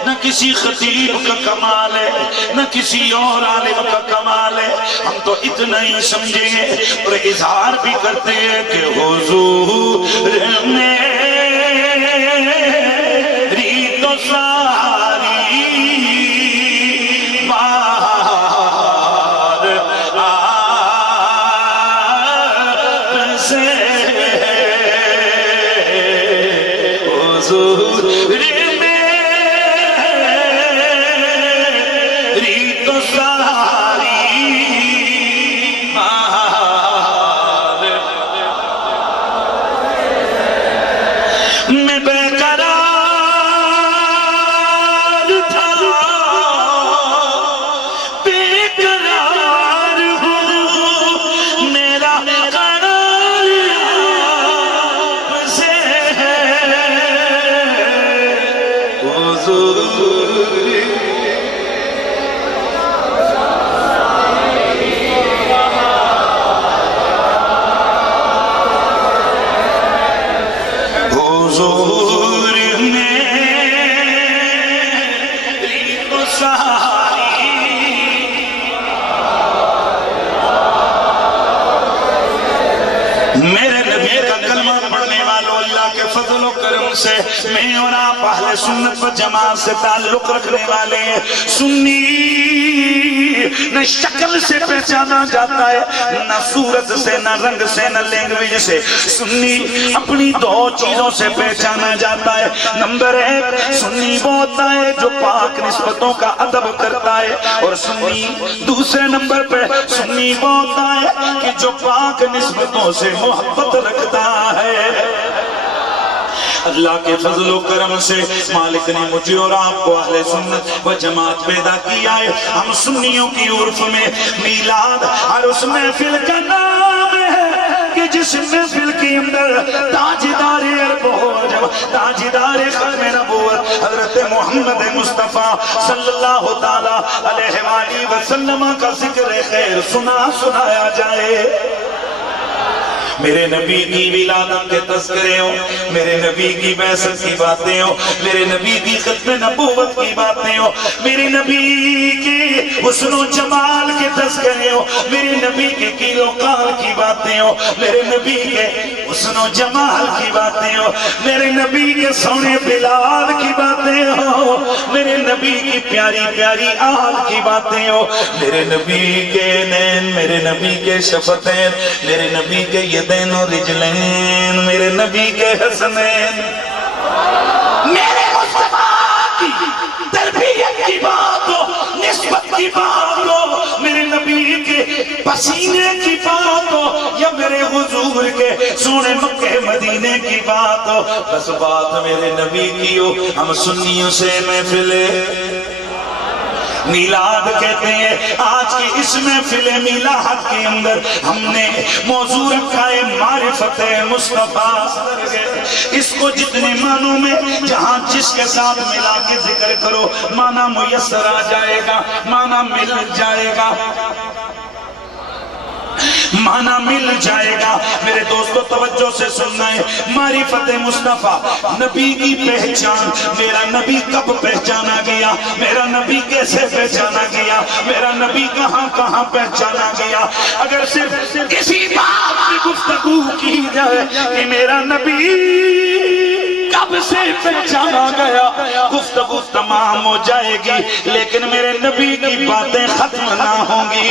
نہ کسی خطیب کا کمال ہے، نہ کسی اور عالم کا کمال ہے، ہم تو اتنا ہی سمجھیں اور اظہار بھی کرتے ہیں کہ حضور میری تو ساری بار آپ سے حضور میں اور آپ اہل سنت و جماعت سے تعلق رکھنے والے ہیں۔ سنی نہ شکل سے پہچانا جاتا ہے، نہ صورت سے، نہ رنگ سے، نہ لینگویج سے۔ سنی اپنی دو چیزوں سے پہچانا جاتا ہے۔ نمبر ایک، سنی وہ ہوتا ہے جو پاک نسبتوں کا ادب کرتا ہے، اور سنی دوسرے نمبر پہ سنی وہ ہوتا ہے کہ جو پاک نسبتوں سے محبت رکھتا ہے۔ اللہ کے فضل و کرم سے مالک نے مجھے اور آپ کو اہل سنت و جماعت پیدا کیا ہے۔ ہم سنیوں کی عرف میں میلاد اور اس محفل کا نام ہے کہ جس محفل کے اندر تاجدار عرب و عجم، تاجدار ختم نبوت حضرت محمد مصطفیٰ صلی اللہ تعالیٰ علیہ وآلہ وسلم کا ذکر خیر سنایا جائے۔ میرے نبی کی ولادت کے تذکرے ہوں، میرے نبی کی بعثت کی باتیں ہوں، میرے نبی کی ختم نبوت کی باتیں ہوں، میرے نبی کی حسن و جمال کے تذکرے ہوں، میرے نبی کے قیل و قال کی باتیں ہوں، میرے نبی کے حسن و جمال کی باتیں ہوں، میرے نبی کے سونے بلال کی باتیں ہوں، میرے نبی کی پیاری پیاری آل کی باتیں ہوں، میرے نبی کے نین، میرے نبی کے شفتین، میرے نبی کے یدین و رجلین، میرے نبی کے حسنین، میرے مصطفیٰ کی تربیت کی بات ہو، نسبت کی بات ہو، میرے نبی کے پسینے کی بات ہو، یا میرے حضور کے سونے مکہ مدینے کی بات ہو، بس بات میرے نبی کی ہو، ہم سنیوں سے محفل میلاد کہتے ہیں۔ آج کی اس محفل میلاد کے اندر ہم نے موضوع رکھا ہے معرفت مصطفیٰ۔ اس کو جتنے معنوں میں جہاں جس کے ساتھ ملا کے ذکر کرو معنی میسر آ جائے گا، معنی مل جائے گا، معنی مل جائے گا۔ میرے دوستو توجہ سے سننا ہے، معرفت مصطفیٰ نبی کی پہچان، میرا نبی کب پہچانا گیا، میرا نبی کیسے پہچانا گیا، میرا نبی کہاں کہاں پہچانا گیا۔ اگر صرف کسی بات کی گفتگو کی جائے کہ میرا نبی جب سے پہچانا گیا گفتگو تمام ہو جائے گی لیکن میرے نبی کی باتیں ختم نہ ہوں گی۔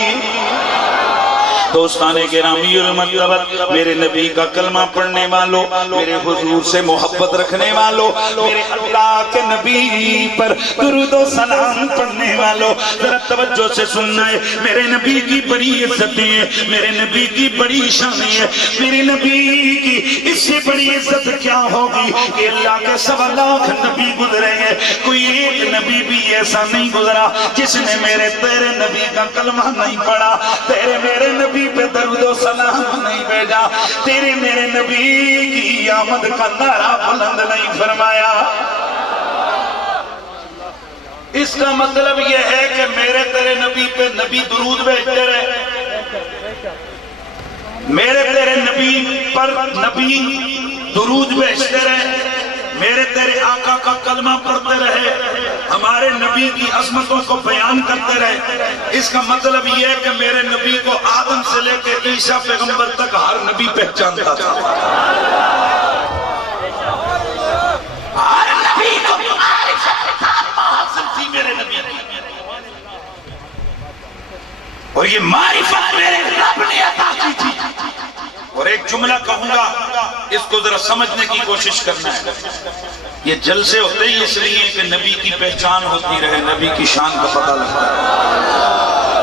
دوستان گرامی المرتبت، میرے نبی کا کلمہ پڑھنے والوں، میرے حضور سے محبت رکھنے والوں، میرے اللہ کے نبی پر درود و سلام پڑھنے والوں، ذرا توجہ سے سننا ہے۔ میرے نبی کی بڑی عزتیں ہیں، میرے نبی کی بڑی شانیں ہیں، میرے نبی کی اس سے بڑی عزت کیا ہوگی کہ اللہ کے 1.25 لاکھ نبی گزرے ہیں، کوئی ایک نبی بھی ایسا نہیں گزرا جس نے میرے تیرے نبی کا کلمہ نہیں پڑھا، تیرے میرے نبی پہ درود و سلام نہیں بھیجا، تیرے میرے نبی کی آمد کا نعرہ بلند نہیں فرمایا۔ اس کا مطلب یہ ہے کہ میرے تیرے نبی پہ نبی درود بھیجتے رہے، میرے تیرے نبی پر نبی درود بھیجتے رہے، میرے تیرے آقا کا کلمہ پڑھتے رہے، ہمارے نبی کی عظمتوں کو بیان کرتے رہے۔ اس کا مطلب یہ ہے کہ میرے نبی کو آدم سے لے کے عیسیٰ پیغمبر تک ہر نبی پہچانتا تھا، ہر نبی کو معرفت حاصل تھی میرے نبی کی، اور یہ معرفت میرے رب نے عطا کی تھی۔ اور ایک جملہ کہوں گا، اس کو ذرا سمجھنے کی کوشش کرنا ہے۔ یہ جلسے ہوتے ہی اس لیے کہ نبی کی پہچان ہوتی رہے، نبی کی شان کا پتہ لگتا ہے،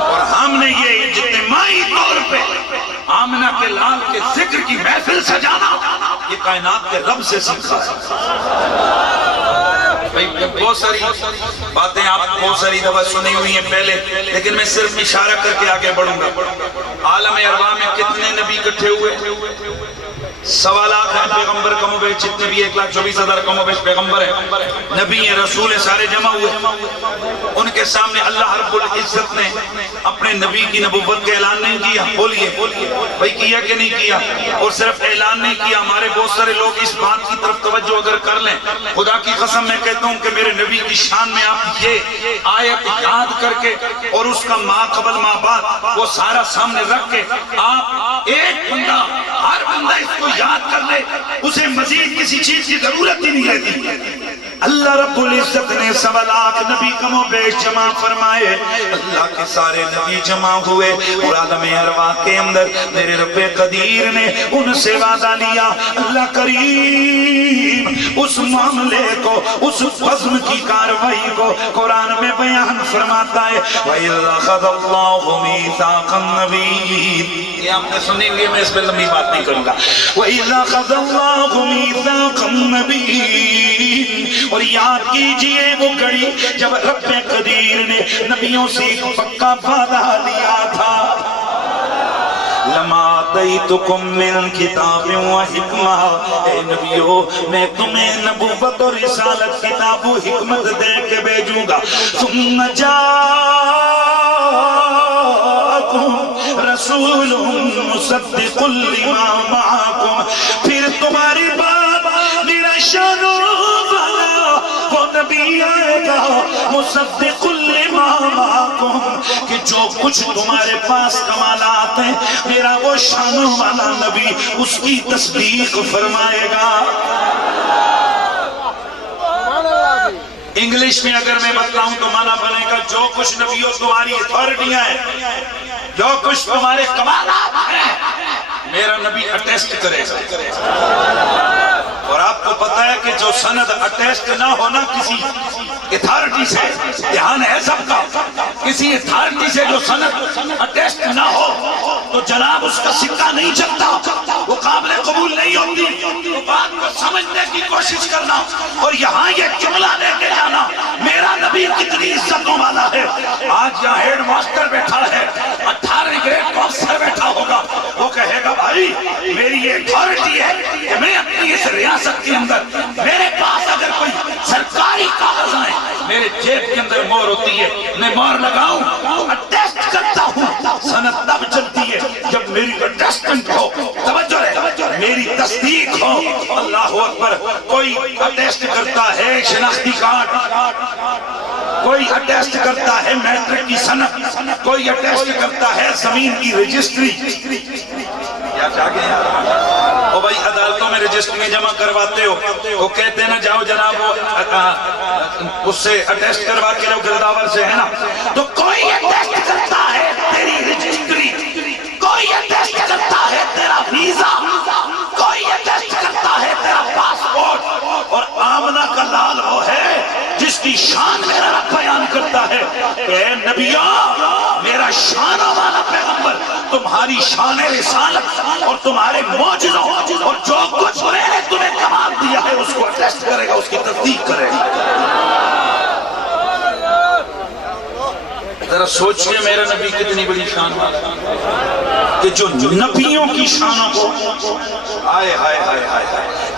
اور ہم نے یہ اجتماعی طور پہ آمنہ کے لال کے ذکر کی محفل سجانا یہ کائنات کے رب سے سیکھا ہے۔ بہت ساری باتیں آپ بہت ساری دفعہ سنی ہوئی ہیں پہلے، لیکن میں صرف اشارہ کر کے آگے بڑھوں گا۔ عالم ارواح میں کتنے نبی اکٹھے ہوئے؟ 1.25 لاکھ ہیں پیغمبر، کم و بیش جتنے بھی 1,24,000 کم و بیش پیغمبر ہیں، نبی ہیں، رسول ہیں، سارے جمع ہوئے۔ ان کے سامنے اللہ رب العزت نے اپنے نبی کی نبوت کا اعلان نہیں کیا؟ بولیے بھائی، کیا کہ نہیں کیا؟ اور صرف اعلان نہیں کیا، ہمارے بہت سارے لوگ اس بات کی طرف توجہ اگر کر لیں، خدا کی قسم میں کہتا ہوں کہ میرے نبی کی شان میں آپ یہ آیت یاد کر کے اور اس کا ما قبل ما بعد وہ سارا سامنے رکھ کے آپ ایک بندہ، ہر بندہ اس کو یاد کر لے، اسے مزید کسی چیز کی ضرورت ہی نہیں رہتی۔ اللہ رب العزت نے 1.25 لاکھ نبی کم و بیش جمع فرمائے، اللہ کے سارے نبی جمع ہوئے، اور عالم ارواح کے اندر میرے رب قدیر نے ان سے وعدہ لیا۔ اللہ کریم اس معاملے کو، اس عزم کی کاروائی کو قرآن میں بیان فرماتا ہے۔ وَإِذْ أَخَذَ اللَّهُ مِيثَاقَ النَّبِيِّينَ، یہ آپ نے سنی ہوئی ہے، میں اس پہ لمبی بات نہیں کروں گا۔ وَإِذْ أَخَذَ اللَّهُ مِيثَاقَ النَّبِيِّينَ، اور یاد کیجئے وہ گھڑی جب رب قدیر نے نبیوں سے ایک پکا وعدہ لیا تھا، لَمَا آتَيْتُكُم مِّن کِتَابٍ وَحِکْمَةٍ، اے نبیو میں تمہیں نبوت اور رسالت، کتاب و حکمت دے کے بھیجوں گا، ثُمَّ رسول مصدق لما معاکم، پھر تمہاری بات میرا شان والا وہ نبی آئے گا مصدق لما معاکم، کہ جو کچھ تمہارے پاس کمالات ہیں میرا وہ شان والا نبی اس کی تصدیق فرمائے گا۔ انگلش میں اگر میں بتلاؤں تو معنی بنے گا، جو کچھ نبیوں تمہاری اتھارٹیاں ہیں، جو کچھ تمہارے کمالات ہیں، میرا نبی اٹیسٹ کرے گا۔ اور آپ کو پتا ہے کہ جو سند اٹیسٹ نہ ہونا کسی اتھارٹی سے، دھیان ہے سب کا، کسی اتھارٹی سے جو سند اٹیسٹ نہ ہو تو جناب اس کا سکہ نہیں چلتا، وہ قابل قبول نہیں ہوتی۔ تو بات کو سمجھنے کی کوشش کرنا اور یہاں یہ جملہ لے کے جانا، میرا نبی کتنی عزتوں والا ہے۔ آج یہاں ہیڈ ماسٹر بیٹھا ہے، 18 گریڈ کا افسر بیٹھا ہوگا، وہ کہے گا بھائی میری یہ اتھارٹی ہے کہ میں اپنی اس ریاست کے اندر، میرے پاس اگر کوئی سرکاری کاغذ آئے، میرے جیب کے اندر مور ہوتی ہے، میں مور لگاؤں تو اٹیسٹ کرتا ہوں، سند تب چلتی ہے جب میری اٹیسٹمنٹ ہو، توجہ ہے، میری تصدیق ہو۔ اللہ اکبر، کوئی اٹیسٹ کرتا ہے شناختی کارڈ، کوئی اٹیسٹ کرتا ہے میٹرک کی سند، کوئی اٹیسٹ کرتا ہے زمین کی رجسٹری، گئے او بھائی عدالتوں میں رجسٹریاں جمع کرواتے ہو وہ کہتے ہیں نا جاؤ جناب وہ اس سے اٹیسٹ کروا کے لو گرداور سے ہے نا تو کوئی اٹیسٹ کرتا ہے تیری رجسٹری کوئی اٹیسٹ کرتا ہے تیرا ویزا کوئی اٹیسٹ کرتا ہے تیرا پاسپورٹ اور آمنہ کا لال وہ ہے جس کی شان میرا رب بیان کرتا ہے کہ اے نبیوں میرا شانہ والا پیغمبر تمہاری شان رسالت اور تمہارے معجزوں اور جو کچھ میں نے تمہیں کمال دیا ہے اس کو اٹیسٹ کرے گا اس کی تصدیق کرے گا ذرا سوچئے میرا نبی کتنی بڑی شان والا کہ جو نبیوں کی شانوں کو آئے ہائے ہائے ہائے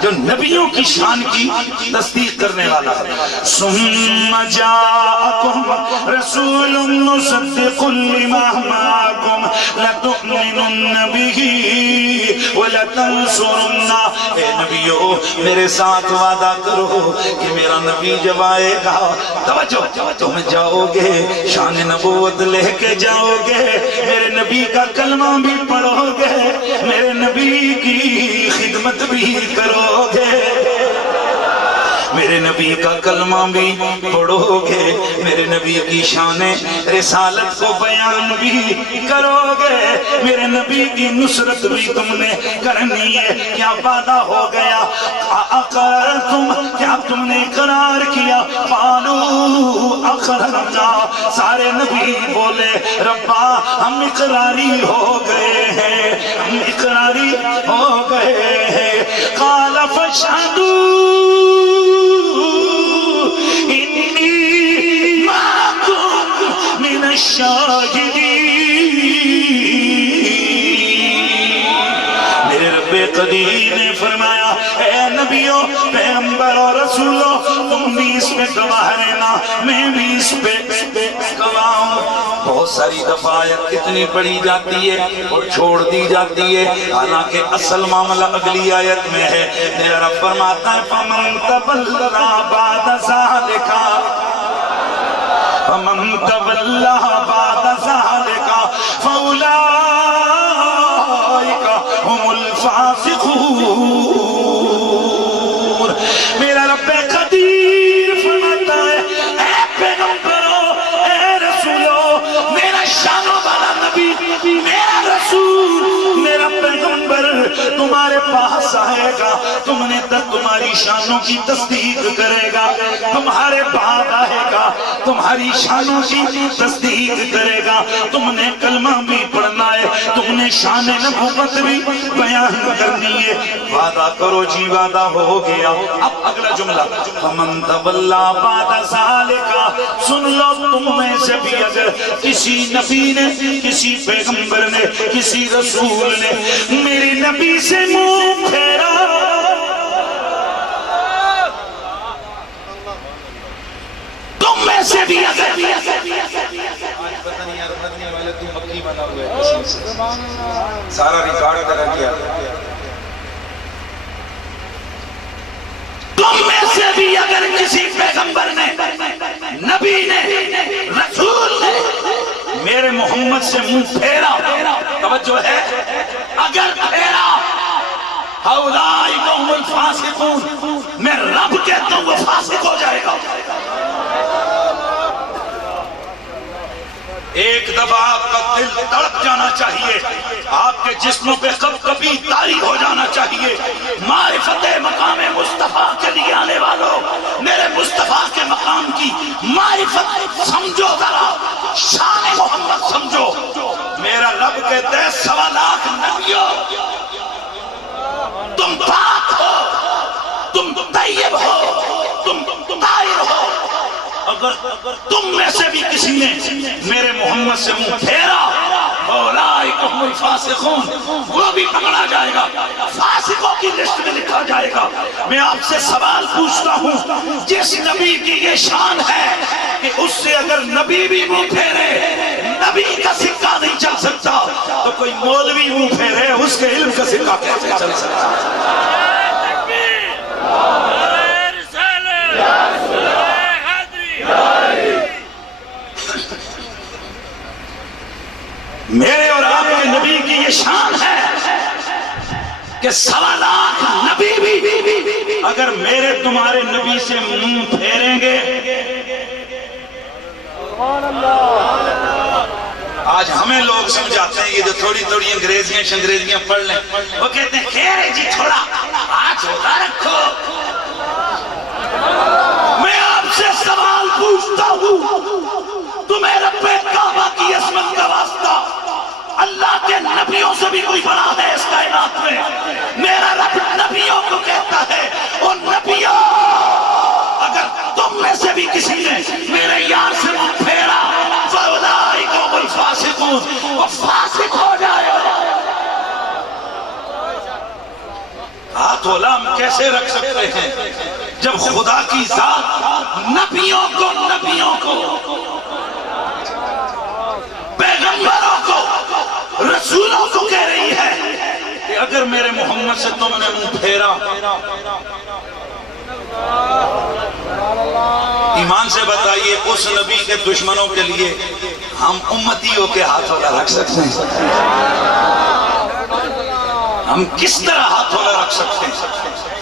جو نبیوں کی شان کی تصدیق کرنے والا ہے ثم جاءکم رسول مصدق لما معکم لتؤمنن به ولتنصرن اے نبیو میرے ساتھ وعدہ کرو کہ میرا نبی جب آئے گا توجہ تم جاؤ گے شان نبوت لے کے جاؤ گے میرے نبی کا کلمہ بھی پڑھو گے میرے نبی کی خدمت بھی کرو گے میرے نبی کا کلمہ بھی پڑھو گے میرے نبی کی شان رسالت کو بیان بھی کرو گے میرے نبی کی نصرت بھی تم نے کرنی ہے کیا وعدہ ہو گیا اقررتم کیا تم نے اقرار کیا قالوا اقررنا سارے نبی بولے ربا ہم اقراری ہو گئے ہیں ہم اقراری ہو گئے ہیں قال فاشهدوا انی معکم من الشاہدین میرے رب قدیر نے فرمایا اے نبیوں پیغمبر اور رسولوں تم بھی اس میں گواہ رہنا میں بھی اس پہ گواہ ہوں بہت ساری دفعہ آیت کتنی پڑھی جاتی ہے اور چھوڑ دی جاتی ہے حالانکہ اصل معاملہ اگلی آیت میں ہے میرا رب فرماتا ہے فَمَن تَوَلَّىٰ بَعْدَ ذَلِكَ فَمَن تَوَلَّىٰ بَعْدَ ذَلِكَ فَأُولَٰئِكَ هُمُ الْفَاسِقُونَ میرا رب قدیر فرماتا ہے اے پیغمبروں اے رسولوں میرا شانوں والا نبی میرا رسول میرا پیغمبر تمہارے پاس آئے گا تم نے تک تمہاری شانوں کی تصدیق کرے گا تمہارے بعد آئے گا تمہاری شانوں کی تصدیق کرے گا تم نے کلمہ بھی پڑھنا ہے تم نے شان نبوت بھی بیان کرنی ہے وعدہ کرو جی وعدہ ہو گیا اب اگلا جملہ فَمَن تَوَلَّىٰ بَعْدَ ذَلِكَ سن لو تم میں سے بھی اگر کسی نبی نے کسی پیغمبر نے کسی رسول نے میرے نبی سے منہ پھیرا تم میں سے بھی اگر سارا ریکارڈ کرا کیا تم میں سے بھی اگر کسی پیغمبر نے نبی نے رسول نے میرے محمد سے منہ پھیرا توجہ ہے اگر پھیرا اولئک هم الفاسقون میں رب کہتا ہوں وہ فاسق ہو جائے گا ایک دفعہ آپ کا دل تڑپ جانا چاہیے آپ کے جسموں پہ کبھی طاری ہو جانا چاہیے معرفت مقام مصطفیٰ کے لیے آنے والوں میرے مصطفیٰ کے مقام کی معرفت سمجھو ذرا شان محمد سمجھو میرا رب کہتے ہیں 1.25 لاکھ نبیوں تم پاک ہو تم طیب ہو تم طاہر ہو اگر تم میں سے بھی کسی نے میرے محمد سے منہ پھیرا اولئک هم الفاسقون وہ بھی پکڑا جائے گا فاسقوں کی لسٹ میں لکھا جائے گا میں آپ سے سوال پوچھتا ہوں جس نبی کی یہ شان ہے کہ اس سے اگر نبی بھی منہ پھیرے نبی کا سکہ نہیں چل سکتا تو کوئی مولوی منہ پھیرے اس کے علم کا سکہ کیسے چل سکتا میرے اور آپ کے نبی کی یہ شان ہے کہ 1.25 لاکھ نبی بھی اگر میرے تمہارے نبی سے منہ پھیریں گے. آج ہمیں لوگ سمجھاتے ہیں یہ جو تھوڑی تھوڑی انگریزیاں پڑھ لیں، وہ کہتے ہیں خیر ہے جی تھوڑا ہاتھ ہوتا رکھو. میں آپ سے سوال پوچھتا ہوں، تمہیں رب کعبہ کی عظمت کا واسطہ اللہ کے نبیوں سے بھی کوئی بڑا ہے اس کائنات میں؟ میرا رب نبیوں کو کہتا ہے، اور نبیوں اگر تم میں سے بھی کسی نے میرے یار سے منہ پھیرا فَأُولَٰئِكَ الْفَاسِقُونَ، وہ فاسق ہو جائے. ہاتھ غلام کیسے رکھ سکتے ہیں جب خدا کی ذات نبیوں کو پیغمبروں کو رسولوں کو کہہ رہی ہے کہ اگر میرے محمد سے تم نے منہ پھیرا. ایمان سے بتائیے اس نبی کے دشمنوں کے لیے ہم امتیوں کے ہاتھوں کا رکھ سکتے ہیں؟ ہم کس طرح ہاتھوں کا رکھ سکتے ہیں؟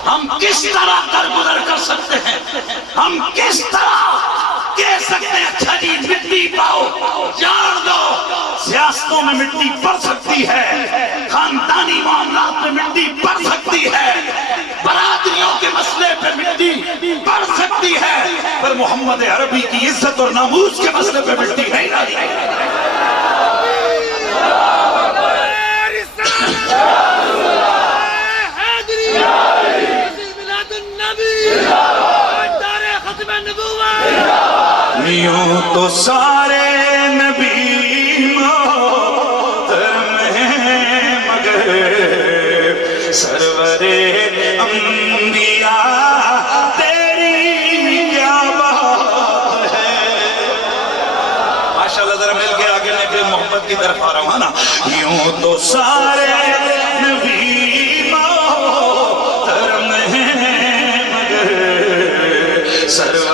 ہم کس طرح درگزر کر سکتے ہیں؟ ہم کس طرح کہہ سکتے ہیں اچھا جی مٹی پاؤ؟ جان دو سیاستوں میں مٹی پڑ سکتی ہے، خاندانی معاملات میں مٹی پڑ سکتی ہے، برادریوں کے مسئلے پہ مٹی پڑ سکتی ہے، پر محمد عربی کی عزت اور ناموس کے مسئلے پہ مٹی نہیں ڈالی. یوں تو سارے نبی محترم ہیں مگر سرور انبیاء تیری کیا بات ہے. ماشاءاللہ ذرا مل کے آگے میں پھر محبت کی طرف آ رہا ہوں نا. یوں تو سارے نبی محترم ہیں مگر سرور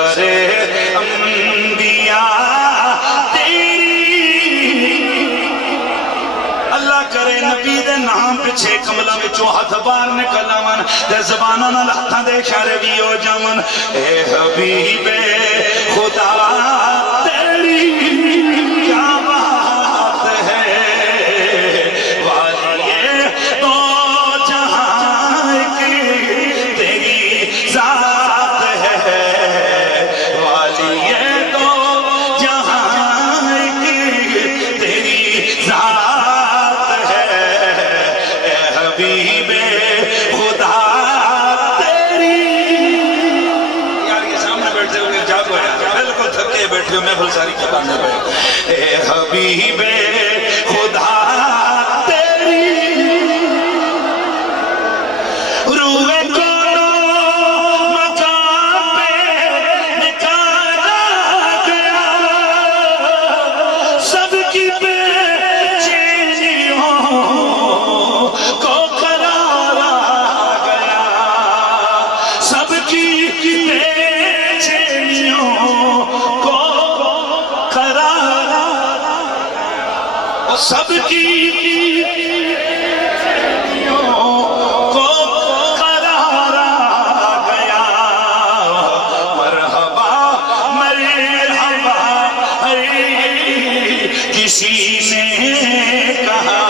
نام پچھے کملہ وچوں ہاتھ بار نکل آون تے زباناں نال ہتھاں دے اشارے بھی ہو جاون. اے حبیب خدا تیری کیا بات ہے، والیے تو جہاں کی تیری ذات ہے، والیے تو جہاں کی تیری ذات. بیٹھے ہو محفل ساری کتانے پہ. اے حبیب خدا تیری روح کونو مقام پہ نکالا گیا، سب کی بے چینیوں کو قرار آ گیا، سب کی بے چینیوں سب کی کو قرار آ گیا. مرحبا مرحبا کسی نے کہا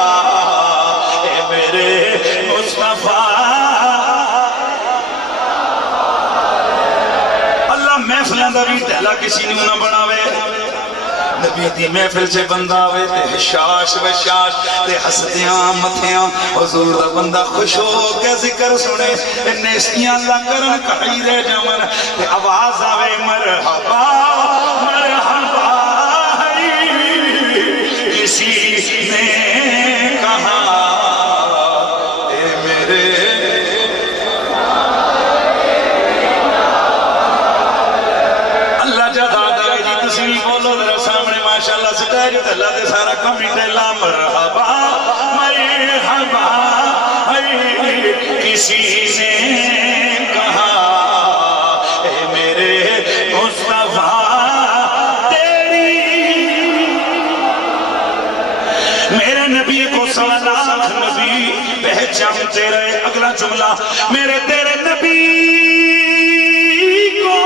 اے میرے مصطفیٰ. اللہ محفلیں دا بھی دہلا کسی نے نہ بناوے. نبی دی محفل سے بندہ آوے تے حشاش وشاش تے ہسدیاں متھیاں حضور دا بندہ خوش ہو کے ذکر سنے نیستیاں اللہ کرن کھڑی رہ جامن تے آواز آوے مرحبا مرحبا کسی نے کہا اے میرے اللہ جدا دے جی تسی بولو ذرا سامنے ماشاءاللہ سٹیج تے اللہ دے سارا کمیٹے لا مرحبا مرحبا کسی نے کہا اے میرے مصطفیٰ تیری میرے نبی کو 1.25 لاکھ نبی پہچانتے رہے. اگلا جملہ میرے تیرے نبی کو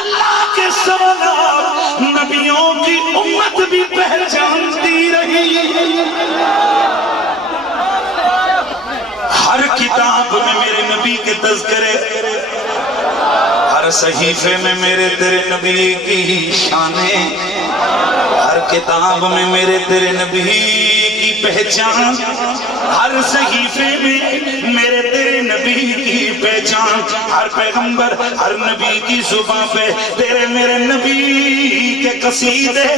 اللہ کے 1.25 لاکھ نبیوں کی امت بھی پہچانتی رہی. ہر کتاب میں میرے نبی کے تذکرے، ہر صحیفے میں میرے تیرے نبی کی شانیں، ہر کتاب میں میرے تیرے نبی کی پہچان، ہر صحیفے میں میرے تیرے نبی کی پہچان. ہر پیغمبر ہر نبی کی زبان پہ تیرے میرے نبی کے قصیدے.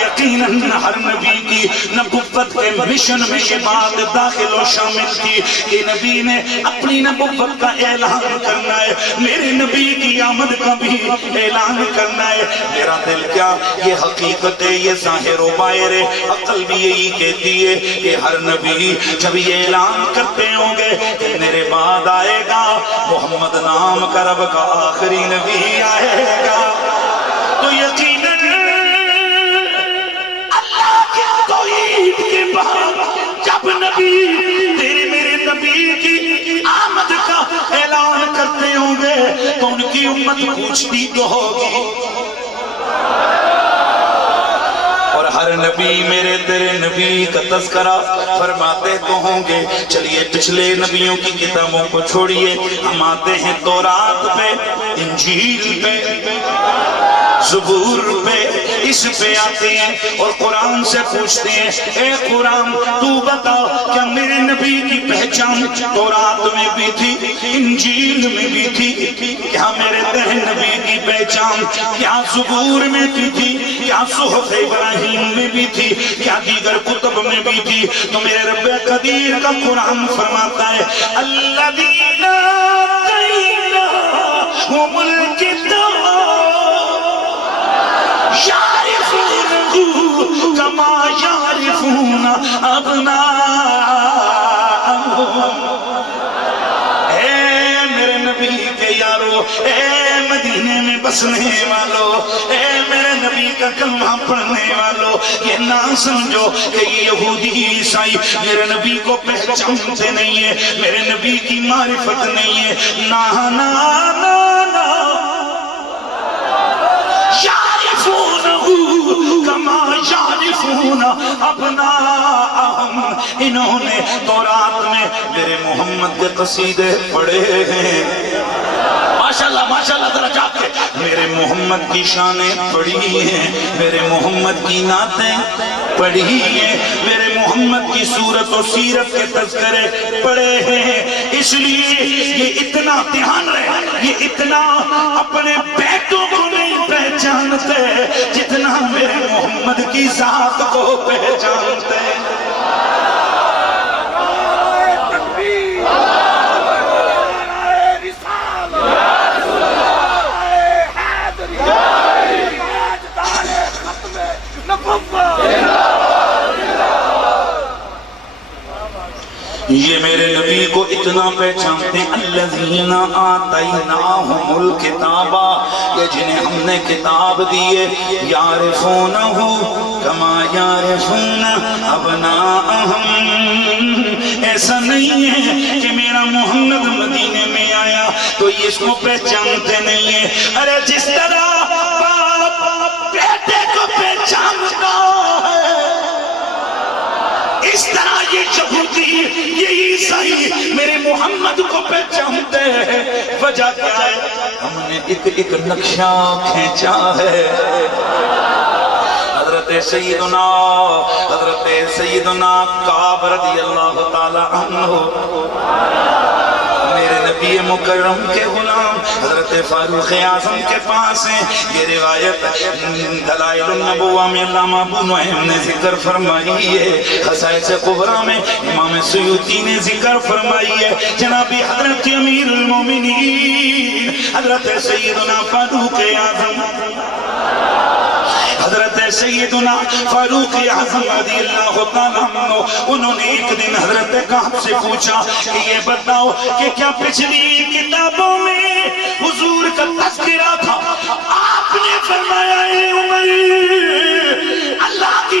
یقیناً ہر نبی کی نبوت کے مشن میں یہ بات داخل و شامل تھی کہ نبی نے اپنی نبوت کا اعلان کرنا ہے، میرے نبی کی آمد کا بھی اعلان کرنا ہے. میرا دل کیا یہ حقیقت ہے، یہ ظاہر و باہر ہے. عقل بھی یہی کہتی ہے کہ ہر نبی جب یہ اعلان کرتے ہوں گے کہ میرے بعد آئے گا محمد نام کا رب کا آخری نبی آئے گا، تو یقیناً کے بعد جب نبی تیرے میرے نبی کی آمد کا اعلان کرتے ہوں گے تو ان کی امت پوچھتی تو ہوگی. اور ہر نبی میرے تیرے نبی کا تذکرہ فرماتے تو ہوں گے. چلیے پچھلے نبیوں کی کتابوں کو چھوڑیے، ہم آتے ہیں تورات پہ، انجیل پہ، زبور پہ، اس پہ آتے ہیں اور قرآن سے پوچھتے ہیں اے قرآن تو بتا کیا میرے نبی کی پہچان تورات میں بھی تھی، انجیل میں بھی تھی؟ کیا میرے تیرے نبی کی پہچان کیا زبور میں بھی تھی، کیا صحف ابراہیم میں بھی تھی، کیا دیگر کتب میں بھی تھی؟ تو میرے رب قدیر کا قرآن فرماتا ہے الذین آتیناہم الکتاب یعرفونہ کما یعرفون ابناءہم. اے میرے نبی کے یارو، اے مدینے میں بسنے والو، اے میرے نبی کا کلمہ پڑھنے والو، یہ نہ سمجھو کہ یہ یہودی عیسائی میرے نبی کو پہچانتے نہیں ہے، میرے نبی کی معرفت نہیں ہے. نا نا نا نا کما یعرفون ابناءہم. انہوں نے تورات میں میرے محمد کے قصیدے پڑھے ہیں، ماشاءاللہ ماشاءاللہ درجات کے، میرے محمد کی شانیں پڑھی ہیں، میرے محمد کی نعتیں پڑھی ہیں، میرے محمد کی صورت و سیرت کے تذکرے پڑھے ہیں. اس لیے یہ اتنا دھیان رہے، یہ اتنا اپنے بیٹوں کو نہیں پہچانتے جتنا میرے محمد کی ذات کو پہچانتے. یہ میرے نبی کو اتنا پہچانتے الذین آتیناہم الکتاب، یہ جنہیں ہم نے کتاب دیے، یعرفونہ کما یعرفون ابناءہم. ایسا نہیں ہے کہ میرا محمد مدینے میں آیا تو یہ اس کو پہچانتے نہیں ہیں. ارے جس طرح باپ بیٹے کو پہچانتا ہے اس طرح یہ یہودی یہ عیسائی میرے محمد کو پہچانتے ہیں. وجہ کیا ہے؟ ہم نے ایک نقشہ کھینچا ہے. حضرت سیدنا کعب رضی اللہ تعالی عنہ میرے نبی مکرم کے غلام حضرت فاروق اعظم کے پاس ہیں. یہ روایت دلائل النبوہ میں علامہ ابو نعیم نے ذکر فرمائی ہے، خصائص کبریٰ میں امام سیوطی نے ذکر فرمائی ہے. جناب حضرت امیر المومنین حضرت سیدنا فاروق اعظم، حضرت سیدنا فاروق اعظم رضی اللہ تعالیٰ عنہ، انہوں نے ایک دن حضرت کعب سے پوچھا کہ یہ بتاؤ کہ کیا پچھلی کتابوں میں حضور کا تذکرہ تھا؟ آپ نے فرمایا اے عمر اللہ کی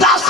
10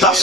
10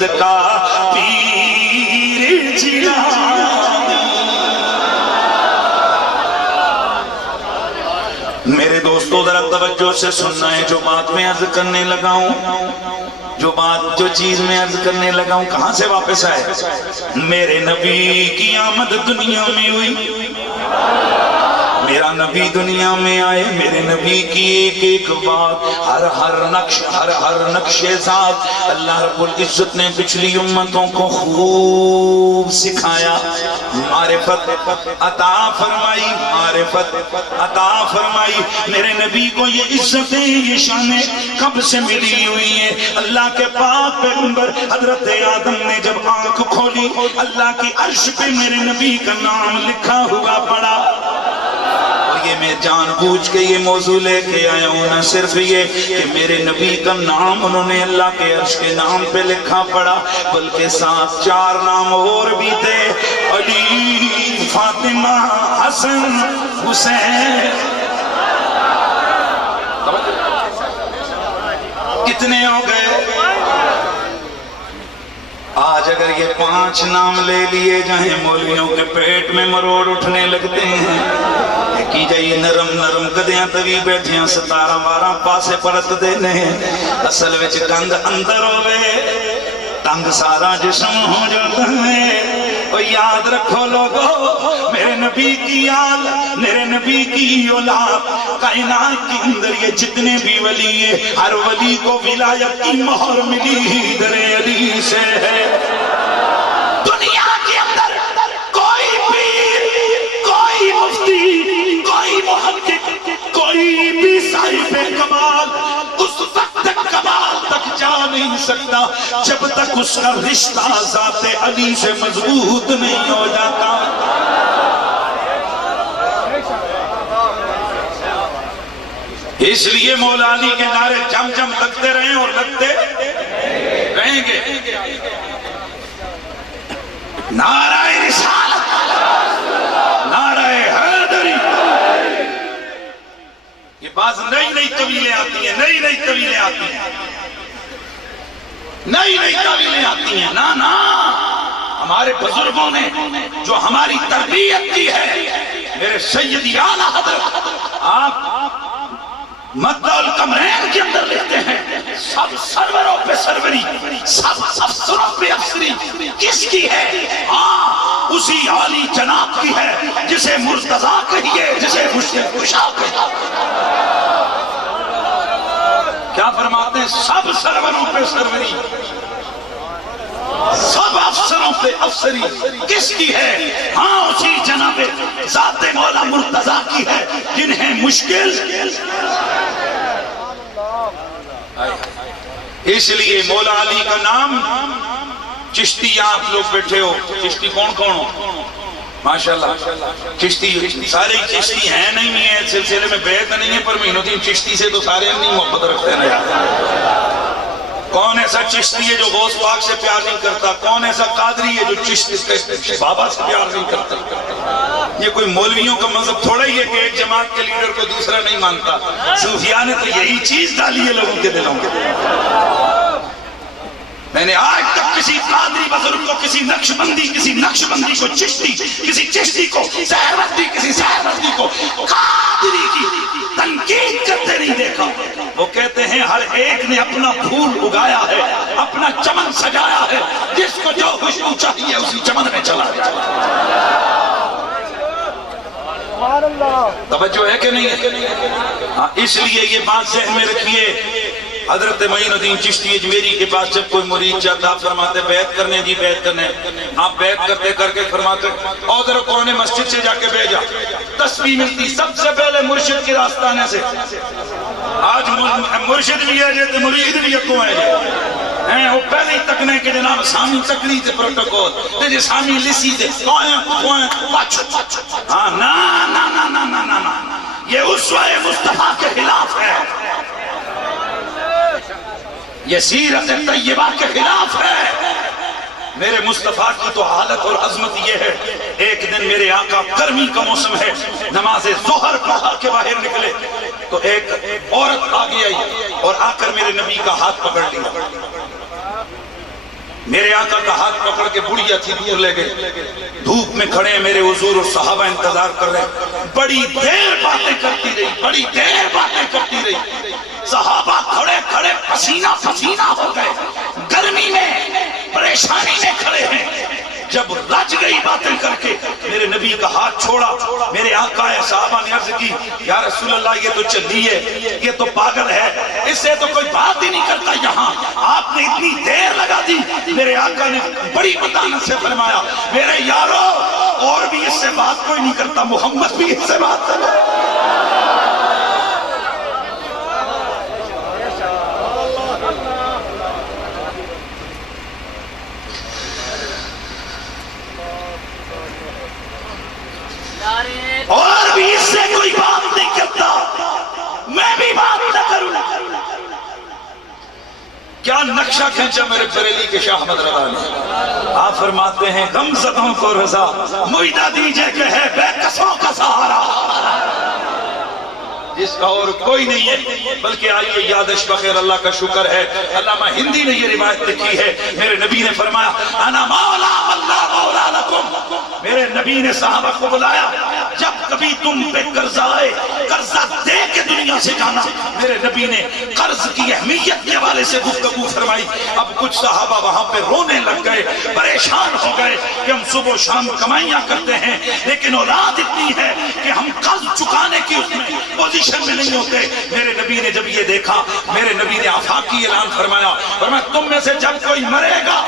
شوق کا پیر جیلانی۔ میرے دوستو ذرا توجہ سے سننا ہے، جو بات میں عرض کرنے لگا ہوں، جو چیز میں عرض کرنے لگا ہوں، کہاں سے واپس آئے؟ میرے نبی کی آمد دنیا میں ہوئی، میرا نبی دنیا میں آئے، میرے نبی کی ایک ایک بات، ہر نقش ذات اللہ رب العزت نے پچھلی امتوں کو خوب سکھایا، معرفت عطا فرمائی، معرفت عطا فرمائی۔ میرے نبی کو یہ عزتیں، یہ شانیں کب سے ملی ہوئی ہیں؟ اللہ کے پاک پیغمبر حضرت آدم نے جب آنکھ کھولی، اللہ کی عرش پہ میرے نبی کا نام لکھا ہوا پڑا۔ یہ میں جان بوجھ کے یہ موضوع لے کے آیا ہوں، نہ صرف یہ کہ میرے نبی کا نام انہوں نے اللہ کے عرش کے نام پہ لکھا پڑا، بلکہ ساتھ 4 نام اور بھی تھے، علی، فاطمہ، حسن، حسین۔ کتنے ہو گئے؟ آج اگر یہ 5 نام لے لیے جائیں، مولویوں کے پیٹ میں مروڑ اٹھنے لگتے ہیں کی جائیے، نرم نرم گدیاں تری بیٹھیاں 17 12 پاسے پرت دینے، اصل وچ کنگ اندر ہوئے، تنگ سارا جسم ہو جاتا ہے۔ اور یاد رکھو لوگو، میرے نبی کی آل، میرے نبی کی اولاد، کائنات کے اندر یہ جتنے بھی ولی ہیں، ہر ولی کو ولایت کی مہر ملی در علی سے ہے۔ دنیا کے اندر کوئی پیر، کوئی مفتی، کوئی محقق، کوئی بھی صاحب کمال اس وقت تک کمال تک جا نہیں سکتا جب تک اس کا رشتہ ذات علی سے مضبوط نہیں ہو جاتا۔ اس لیے مولا علی کے نعرے جم جم لگتے رہیں اور لگتے رہیں گے۔ نعرہ رسالت، نعرہ حیدری، یہ بعض نئی طویلیں آتی ہیں، نئی طویلیں آتی ہیں، نئی طویلیں آتی ہیں۔ نا ہمارے بزرگوں نے جو ہماری تربیت کی ہے، میرے سیدی اعلیٰ حضرت آپ مدہ القمرین کے اندر لکھتے ہیں، سب سروروں پہ سروری، سب افسروں پہ افسری کس کی ہے؟ اسی عالی جناب کی ہے جسے مرتضیٰ کہیے، جسے مشکل کشا کہیے۔ کیا فرماتے ہیں؟ سب سروروں پہ سروری، سب افسروں پہ افسری کس کی ہے؟ اسی جناب ذات مولا مرتضیٰ کی ہے جنہیں مشکل۔ اس لیے مولا علی کا نام چشتی، آپ لوگ بیٹھے ہو، چشتی کون ہو؟ ماشاءاللہ چشتی، سارے چشتی ہیں نہیں ہیں، سلسلے میں بیعت نہیں ہے، پر معین الدین چشتی سے تو سارے نہیں محبت رکھتے ہیں۔ کون ایسا چشتی ہے جو غوث پاک سے پیار نہیں کرتا؟ کون ایسا قادری ہے جو چشتی بابا سے پیار نہیں کرتا؟ یہ کوئی مولویوں کا مذہب تھوڑا ہی ہے کہ ایک جماعت کے لیڈر کو دوسرا نہیں مانتا۔ صوفیاء نے تو یہی چیز ڈالی ہے لوگوں کے دلوں میں۔ میں نے آج تک کسی قادری بزرگ کو، کسی نقش بندی کو چشتی، کسی چشتی کو سہروردی، کسی سہروردی کو قادری کی تنقید کرتے نہیں دیکھا۔ وہ کہتے ہیں ہر ایک نے اپنا پھول اگایا ہے، اپنا چمن سجایا ہے، جس کو جو خوشبو چاہیے اسی چمن میں چلا جائے۔ توجہ ہے کہ نہیں ہے؟ اس لیے یہ بات ذہن میں رکھیے، حضرت معین الدین چشتی اجمیری کے پاس جب کوئی مرید جاتا، فرماتے بیعت کرنے جی بیعت کرنے، آپ بیعت کرتے کر کے فرماتے اور ذرا کون مسجد سے جا کے بھیجا، تسبیح ملتی سب سے پہلے مرشد کے راستانے سے۔ آج مرشد بھی ہے جیتے مرید بھی اکو ہے جی، وہ پہلے ہی تکنے کے جناب سامی تکلی تے پروٹوکول تے جی سامی لسی تے کوئیں نا یہ اسوہ مصطفیٰ کے خلاف ہے، یہ سیرت طیبہ کے خلاف ہے۔ میرے مصطفیٰ کی تو حالت اور عظمت یہ ہے، ایک دن میرے آقا گرمی کا موسم ہے، نماز ظہر پڑھا کے باہر نکلے تو ایک عورت آگے آئی اور آ کر میرے نبی کا ہاتھ پکڑ لیا۔ میرے آقا کا ہاتھ پکڑ کے بڑھیا تھی دور لے گئے. دھوپ میں کھڑے میرے حضور اور صحابہ انتظار کر رہے. بڑی دیر باتیں کرتی رہی, بڑی دیر باتیں کرتی رہی. صحابہ کھڑے کھڑے پسینہ پسینہ ہو گئے, گرمی میں پریشانی میں کھڑے ہیں. جب رج گئی باتیں کر کے میرے نبی کا ہاتھ چھوڑا. میرے آقا ہے, صحابہ نے عرض کی یا رسول اللہ یہ تو چلی ہے, یہ تو پاگل ہے, اس سے تو کوئی بات ہی نہیں کرتا یہاں, آپ نے اتنی دیر لگا دی. میرے آقا نے بڑی متانت سے فرمایا میرے یارو اور بھی اس سے بات کوئی نہیں کرتا, محمد بھی اس سے بات کرتا. اور بھی اس سے کوئی بات نہیں کرتا, میں بھی بات نہ کروں. کیا نقشہ کھینچا میرے بریلی کے شاہ احمد رضا نے. آپ فرماتے ہیں غمزدوں کو رضا معاہدہ دیجئے کہ ہے بے کسوں کا سہارا, جس کا اور کوئی نہیں ہے. بلکہ آئیے یادش بخیر, اللہ کا شکر ہے علامہ ہندی نے یہ روایت لکھی ہے. میرے نبی نے فرمایا انا مولا اللہ مولا لکم. میرے نبی نے صحابہ کو بلایا جب کبھی تم پہ قرض آئے قرضہ دے کے دنیا سے جانا. میرے نبی نے قرض کی اہمیت کے حوالے سے گفتگو فرمائی. اب کچھ صحابہ وہاں پہ رونے لگ گئے, پریشان ہو گئے کہ ہم صبح و شام کمائیاں کرتے ہیں لیکن اولاد اتنی ہے کہ ہم قرض چکانے کی اس میں پوزیشن میں نہیں ہوتے. میرے نبی نے جب یہ دیکھا, میرے نبی نے آفاقی اعلان فرمایا تم میں سے جب کوئی مرے گا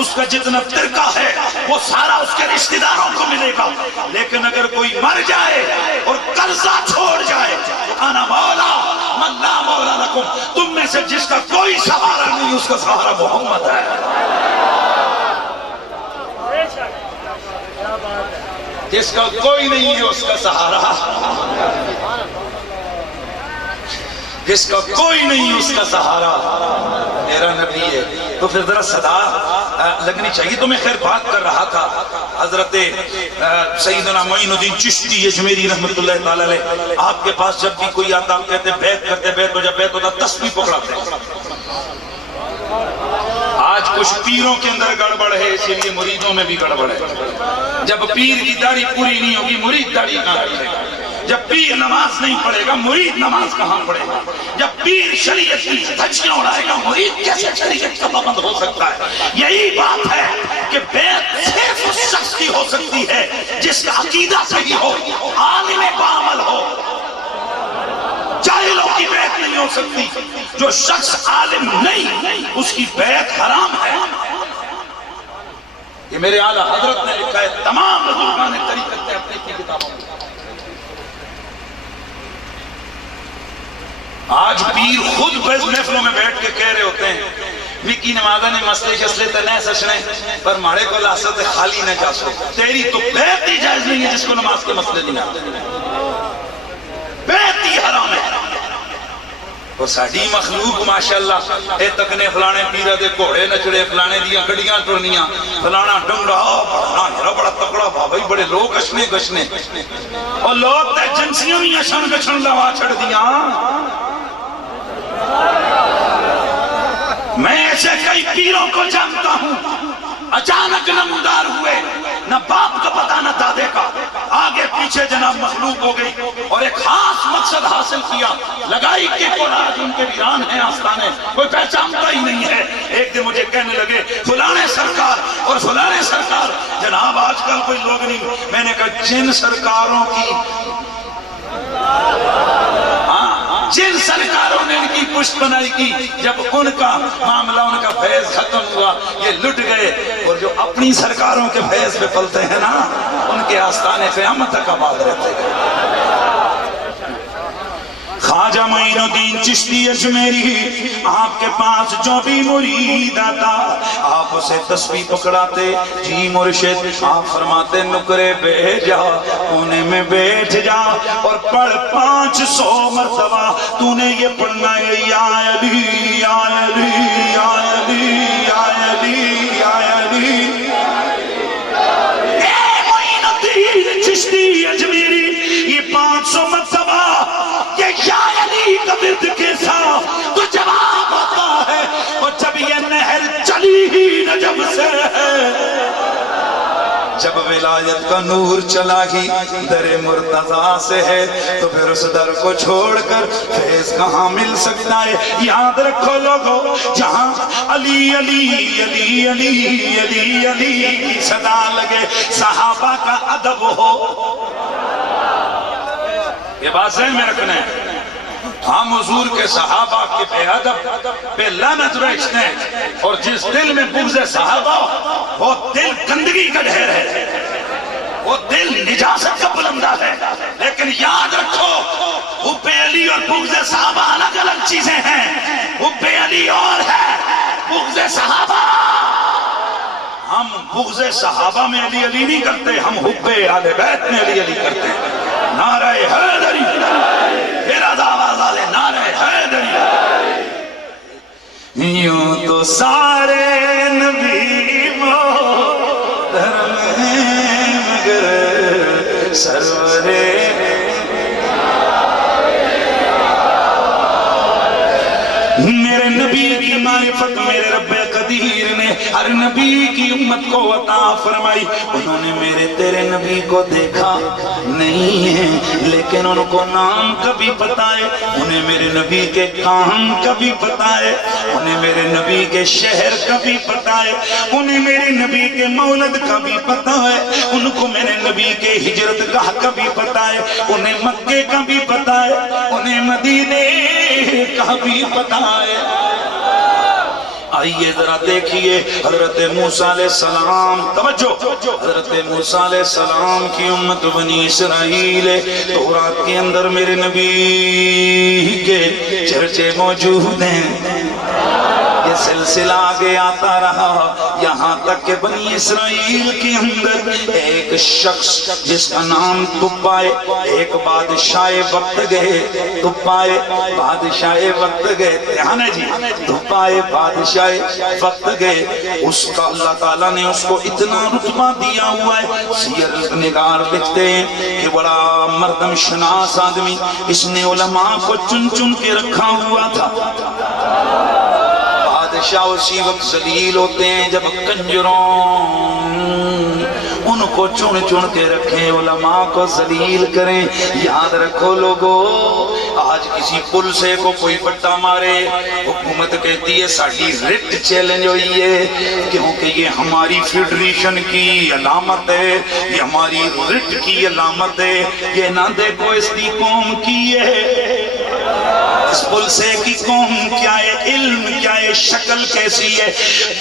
اس کا جتنا ترکہ ہے وہ سارا اس کے رشتہ داروں کو ملے گا, لیکن اگر کوئی مر جائے اور قرضہ چھوڑ جائے انا مولا من لا مولا لکم. تم میں سے جس کا کوئی سہارا نہیں اس کا سہارا محمد ہے. جس کا کوئی نہیں ہے اس کا سہارا, جس کا کوئی نہیں اس کا سہارا میرا نبی ہے. تو پھر ذرا صدا لگنی چاہیے. تو میں خیر بات کر رہا تھا حضرت سیدنا معین الدین چشتی اجمیری رحمت اللہ تعالی علیہ. آپ کے پاس جب بھی کوئی آتا آپ کہتے بیعت کرتے, بیعت ہو جب بیعت ہوتا تسبیح پکڑاتے. آج کچھ پیروں کے اندر گڑبڑ ہے, اسی لیے مریدوں میں بھی گڑبڑ ہے. جب پیر کی داڑھی پوری نہیں ہوگی مرید داڑھی نہ رکھے گا. جب پیر نماز نہیں پڑھے گا مرید نماز کہاں پڑھے گا. جب پیر شریعت کی دھجیاں اڑائے گا مرید کیسے شریعت کا پابند ہو سکتا ہے. یہی بات ہے کہ بیعت صرف اس شخص کی ہو سکتی ہے جس کا عقیدہ صحیح ہو, عالم بعمل ہو. جاہلوں کی بیعت نہیں ہو سکتی. جو شخص عالم نہیں اس کی بیعت حرام ہے. یہ میرے اعلیٰ حضرت نے لکھا ہے, تمام بزرگان طریقت نے اپنی کتابوں میں. آج پیر خود محفلوں میں بیٹھ کے کہہ رہے ہوتے ہیں وکی نمازہ نے مسئلے شسلے تے نہ سچنے پر ماڑے کو لاسط خالی نہ جاسو. تیری تو بیعت ہی جائز نہیں ہے جس کو نماز کے مسئلے نہیں آتے, بیعت ہی حرام ہے. اور ساڑھی مخلوق ماشاءاللہ اے تکنے فلانے پیرہ دے کوڑے نچڑے, فلانے دیاں گڑیاں ٹرنیاں, فلانا ڈنگڑا بڑا تکڑا بھائی, بڑے لوگ اشنے گشنے, اور لوگ تے جنسیوں ہی اشن گشن لوا چھڑ دیاں. میں ایسے کئی پیروں کو جانتا ہوں اچانک نمودار ہوئے, نہ باپ کا پتہ نہ دادے کا, آگے پیچھے جناب مخلوق ہو گئی اور ایک خاص مقصد حاصل کیا. لگائی کہ آج ان کے ویران ہیں آستانے, کوئی پہچانتا ہی نہیں ہے. ایک دن مجھے کہنے لگے فلانے سرکار اور فلانے سرکار. جناب آج کل کوئی لوگ نہیں. میں نے کہا جن سرکاروں کی, جن سرکاروں نے ان کی پشت بنائی کی, جب ان کا معاملہ ان کا فیض ختم ہوا یہ لٹ گئے, اور جو اپنی سرکاروں کے فیض پہ پلتے ہیں نا ان کے آستانے قیامت تک آباد رہتے ہیں. خواجہ معین الدین چشتی اجمیری, آپ کے پاس جو بھی مرید آتا آپ اسے تسبیح پکڑاتے. جی مرشد, آپ فرماتے نکرے بیٹھ جا, کونے میں بیٹھ جا اور پڑھ 500 مرتبہ. تو نے یہ پڑھنا ہے یا علی یا علی یا علی یا علی یا علی. اے معین الدین چشتی اجمیری, یہ 500 مرتبہ یا علی کا ورد کے ساتھ تو جواب ہوتا ہے. اور جب یہ نہر چلی ہی نہ جب جب ولایت کا نور چلا ہی در مرتضیٰ سے ہے تو پھر اس در کو چھوڑ کر فیض کہاں مل سکتا ہے؟ یاد رکھو لوگو، جہاں علی علی علی علی علی علی کی صدا لگے صحابہ کا ادب ہو۔ یہ بات ذہن میں رکھنا ہے، ہم حضور کے صحابہ کے بے ادب بے لعنت بیچتے ہیں، اور جس دل میں بغض صحابہ وہ دل گندگی کا ڈھیر ہے، وہ دل نجاست کا بلندہ ہے۔ لیکن یاد رکھو، حب علی اور بغض صحابہ الگ الگ چیزیں ہیں۔ حب علی اور ہے، بغض صحابہ، ہم بغض صحابہ میں علی علی نہیں کرتے، ہم حب اہل بیت میں علی علی کرتے ہیں۔ نعرہ حیدری، پھر آواز والے نعرہ حیدری۔ یوں تو سارے نبی محترم ہیں مگر سرورے میرے نبی کی معرفت میرے رب قدیر نے ہر نبی کی امت کو عطا فرمائی۔ انہوں نے میرے تیرے نبی کو دیکھا نہیں ہے، لیکن ان کو نام کا بھی پتا ہے، انہیں میرے نبی کے کام کا بھی پتا ہے، انہیں میرے نبی کے شہر کا بھی پتا ہے، انہیں میرے نبی کے مولد کا بھی پتا ہے، ان کو میرے نبی کے ہجرت گاہ کا بھی پتا ہے، انہیں مکے کا بھی پتا ہے، انہیں مدینے کا بھی پتا ہے۔ آئیے ذرا دیکھیے حضرت موسیٰ علیہ السلام، توجہ، حضرت موسیٰ علیہ السلام کی امت بنی اسرائیل، تورات کے اندر میرے نبی کے چرچے موجود ہیں۔ یہ سلسلہ آگے آتا رہا یہاں تک کہ بنی اسرائیل کے اندر ایک شخص جس کا نام تبائے، ایک بادشاہ وقت گئے، تبائے بادشاہ وقت گئے، دھیان ہے جی، تبائے بادشاہ وقت گئے، اس کا اللہ تعالیٰ نے اس کو اتنا رتبہ دیا ہوا ہے، سیر نگار لکھتے ہیں کہ بڑا مردم شناس آدمی، اس نے علماء کو چن چن کے رکھا ہوا تھا۔ بادشاہ اسی وقت ذلیل ہوتے ہیں جب کنجروں ان کو چن چن کے رکھیں، علماء کو ذلیل کریں۔ یاد رکھو لوگو، آج کسی پل سے کو کوئی پٹا مارے، حکومت کہتی ہے ساڑھی ریٹ چیلنج ہوئی ہے، کیونکہ یہ ہماری فیڈریشن کی علامت ہے، یہ ہماری ریٹ کی علامت ہے، یہ نہ دیکھو اس دی قوم کی ہے، اس پل سے کی قوم کیا ہے، علم کیا ہے، شکل کیسی ہے،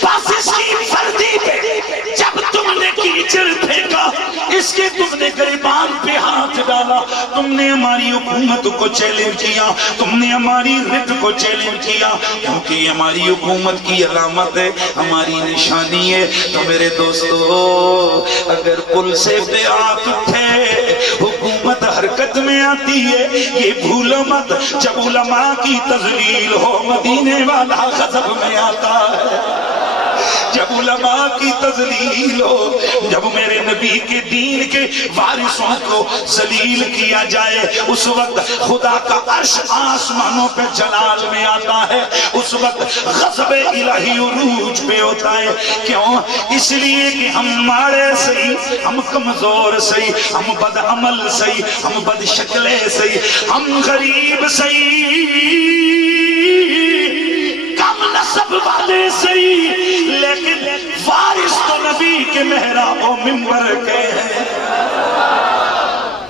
بس اس کی فردی پہ جب تم نے کیچڑ پھینکا، اس کے تم نے گریبان پہ ہاتھ ڈالا، تم نے ہماری حکومت کو چیلنج کیا، تم نے ہماری رٹ کو چیلنج کیا، کیونکہ یہ ہماری حکومت کی علامت ہے، ہماری نشانی ہے۔ تو میرے دوستو، اگر پل سے پہ آت اٹھے حکومت حرکت میں آتی ہے، یہ بھولو مت جب علماء کی تذلیل ہو مدینے والا غضب میں آتا ہے، جب علماء کی تذلیل ہو، جب میرے نبی کے دین کے وارثوں کو ذلیل کیا جائے، اس وقت خدا کا عرش آسمانوں پہ جلال میں آتا ہے، اس وقت غضب الہی عروج پہ ہوتا ہے۔ کیوں؟ اس لیے کہ ہم ماڑے سہی، ہم کمزور سہی، ہم بد عمل سہی، ہم بد شکلے سہی، ہم غریب سہی، کم نسب والے سہی، لیکن وارث تو نبی کے محراب و منبر کے ہیں۔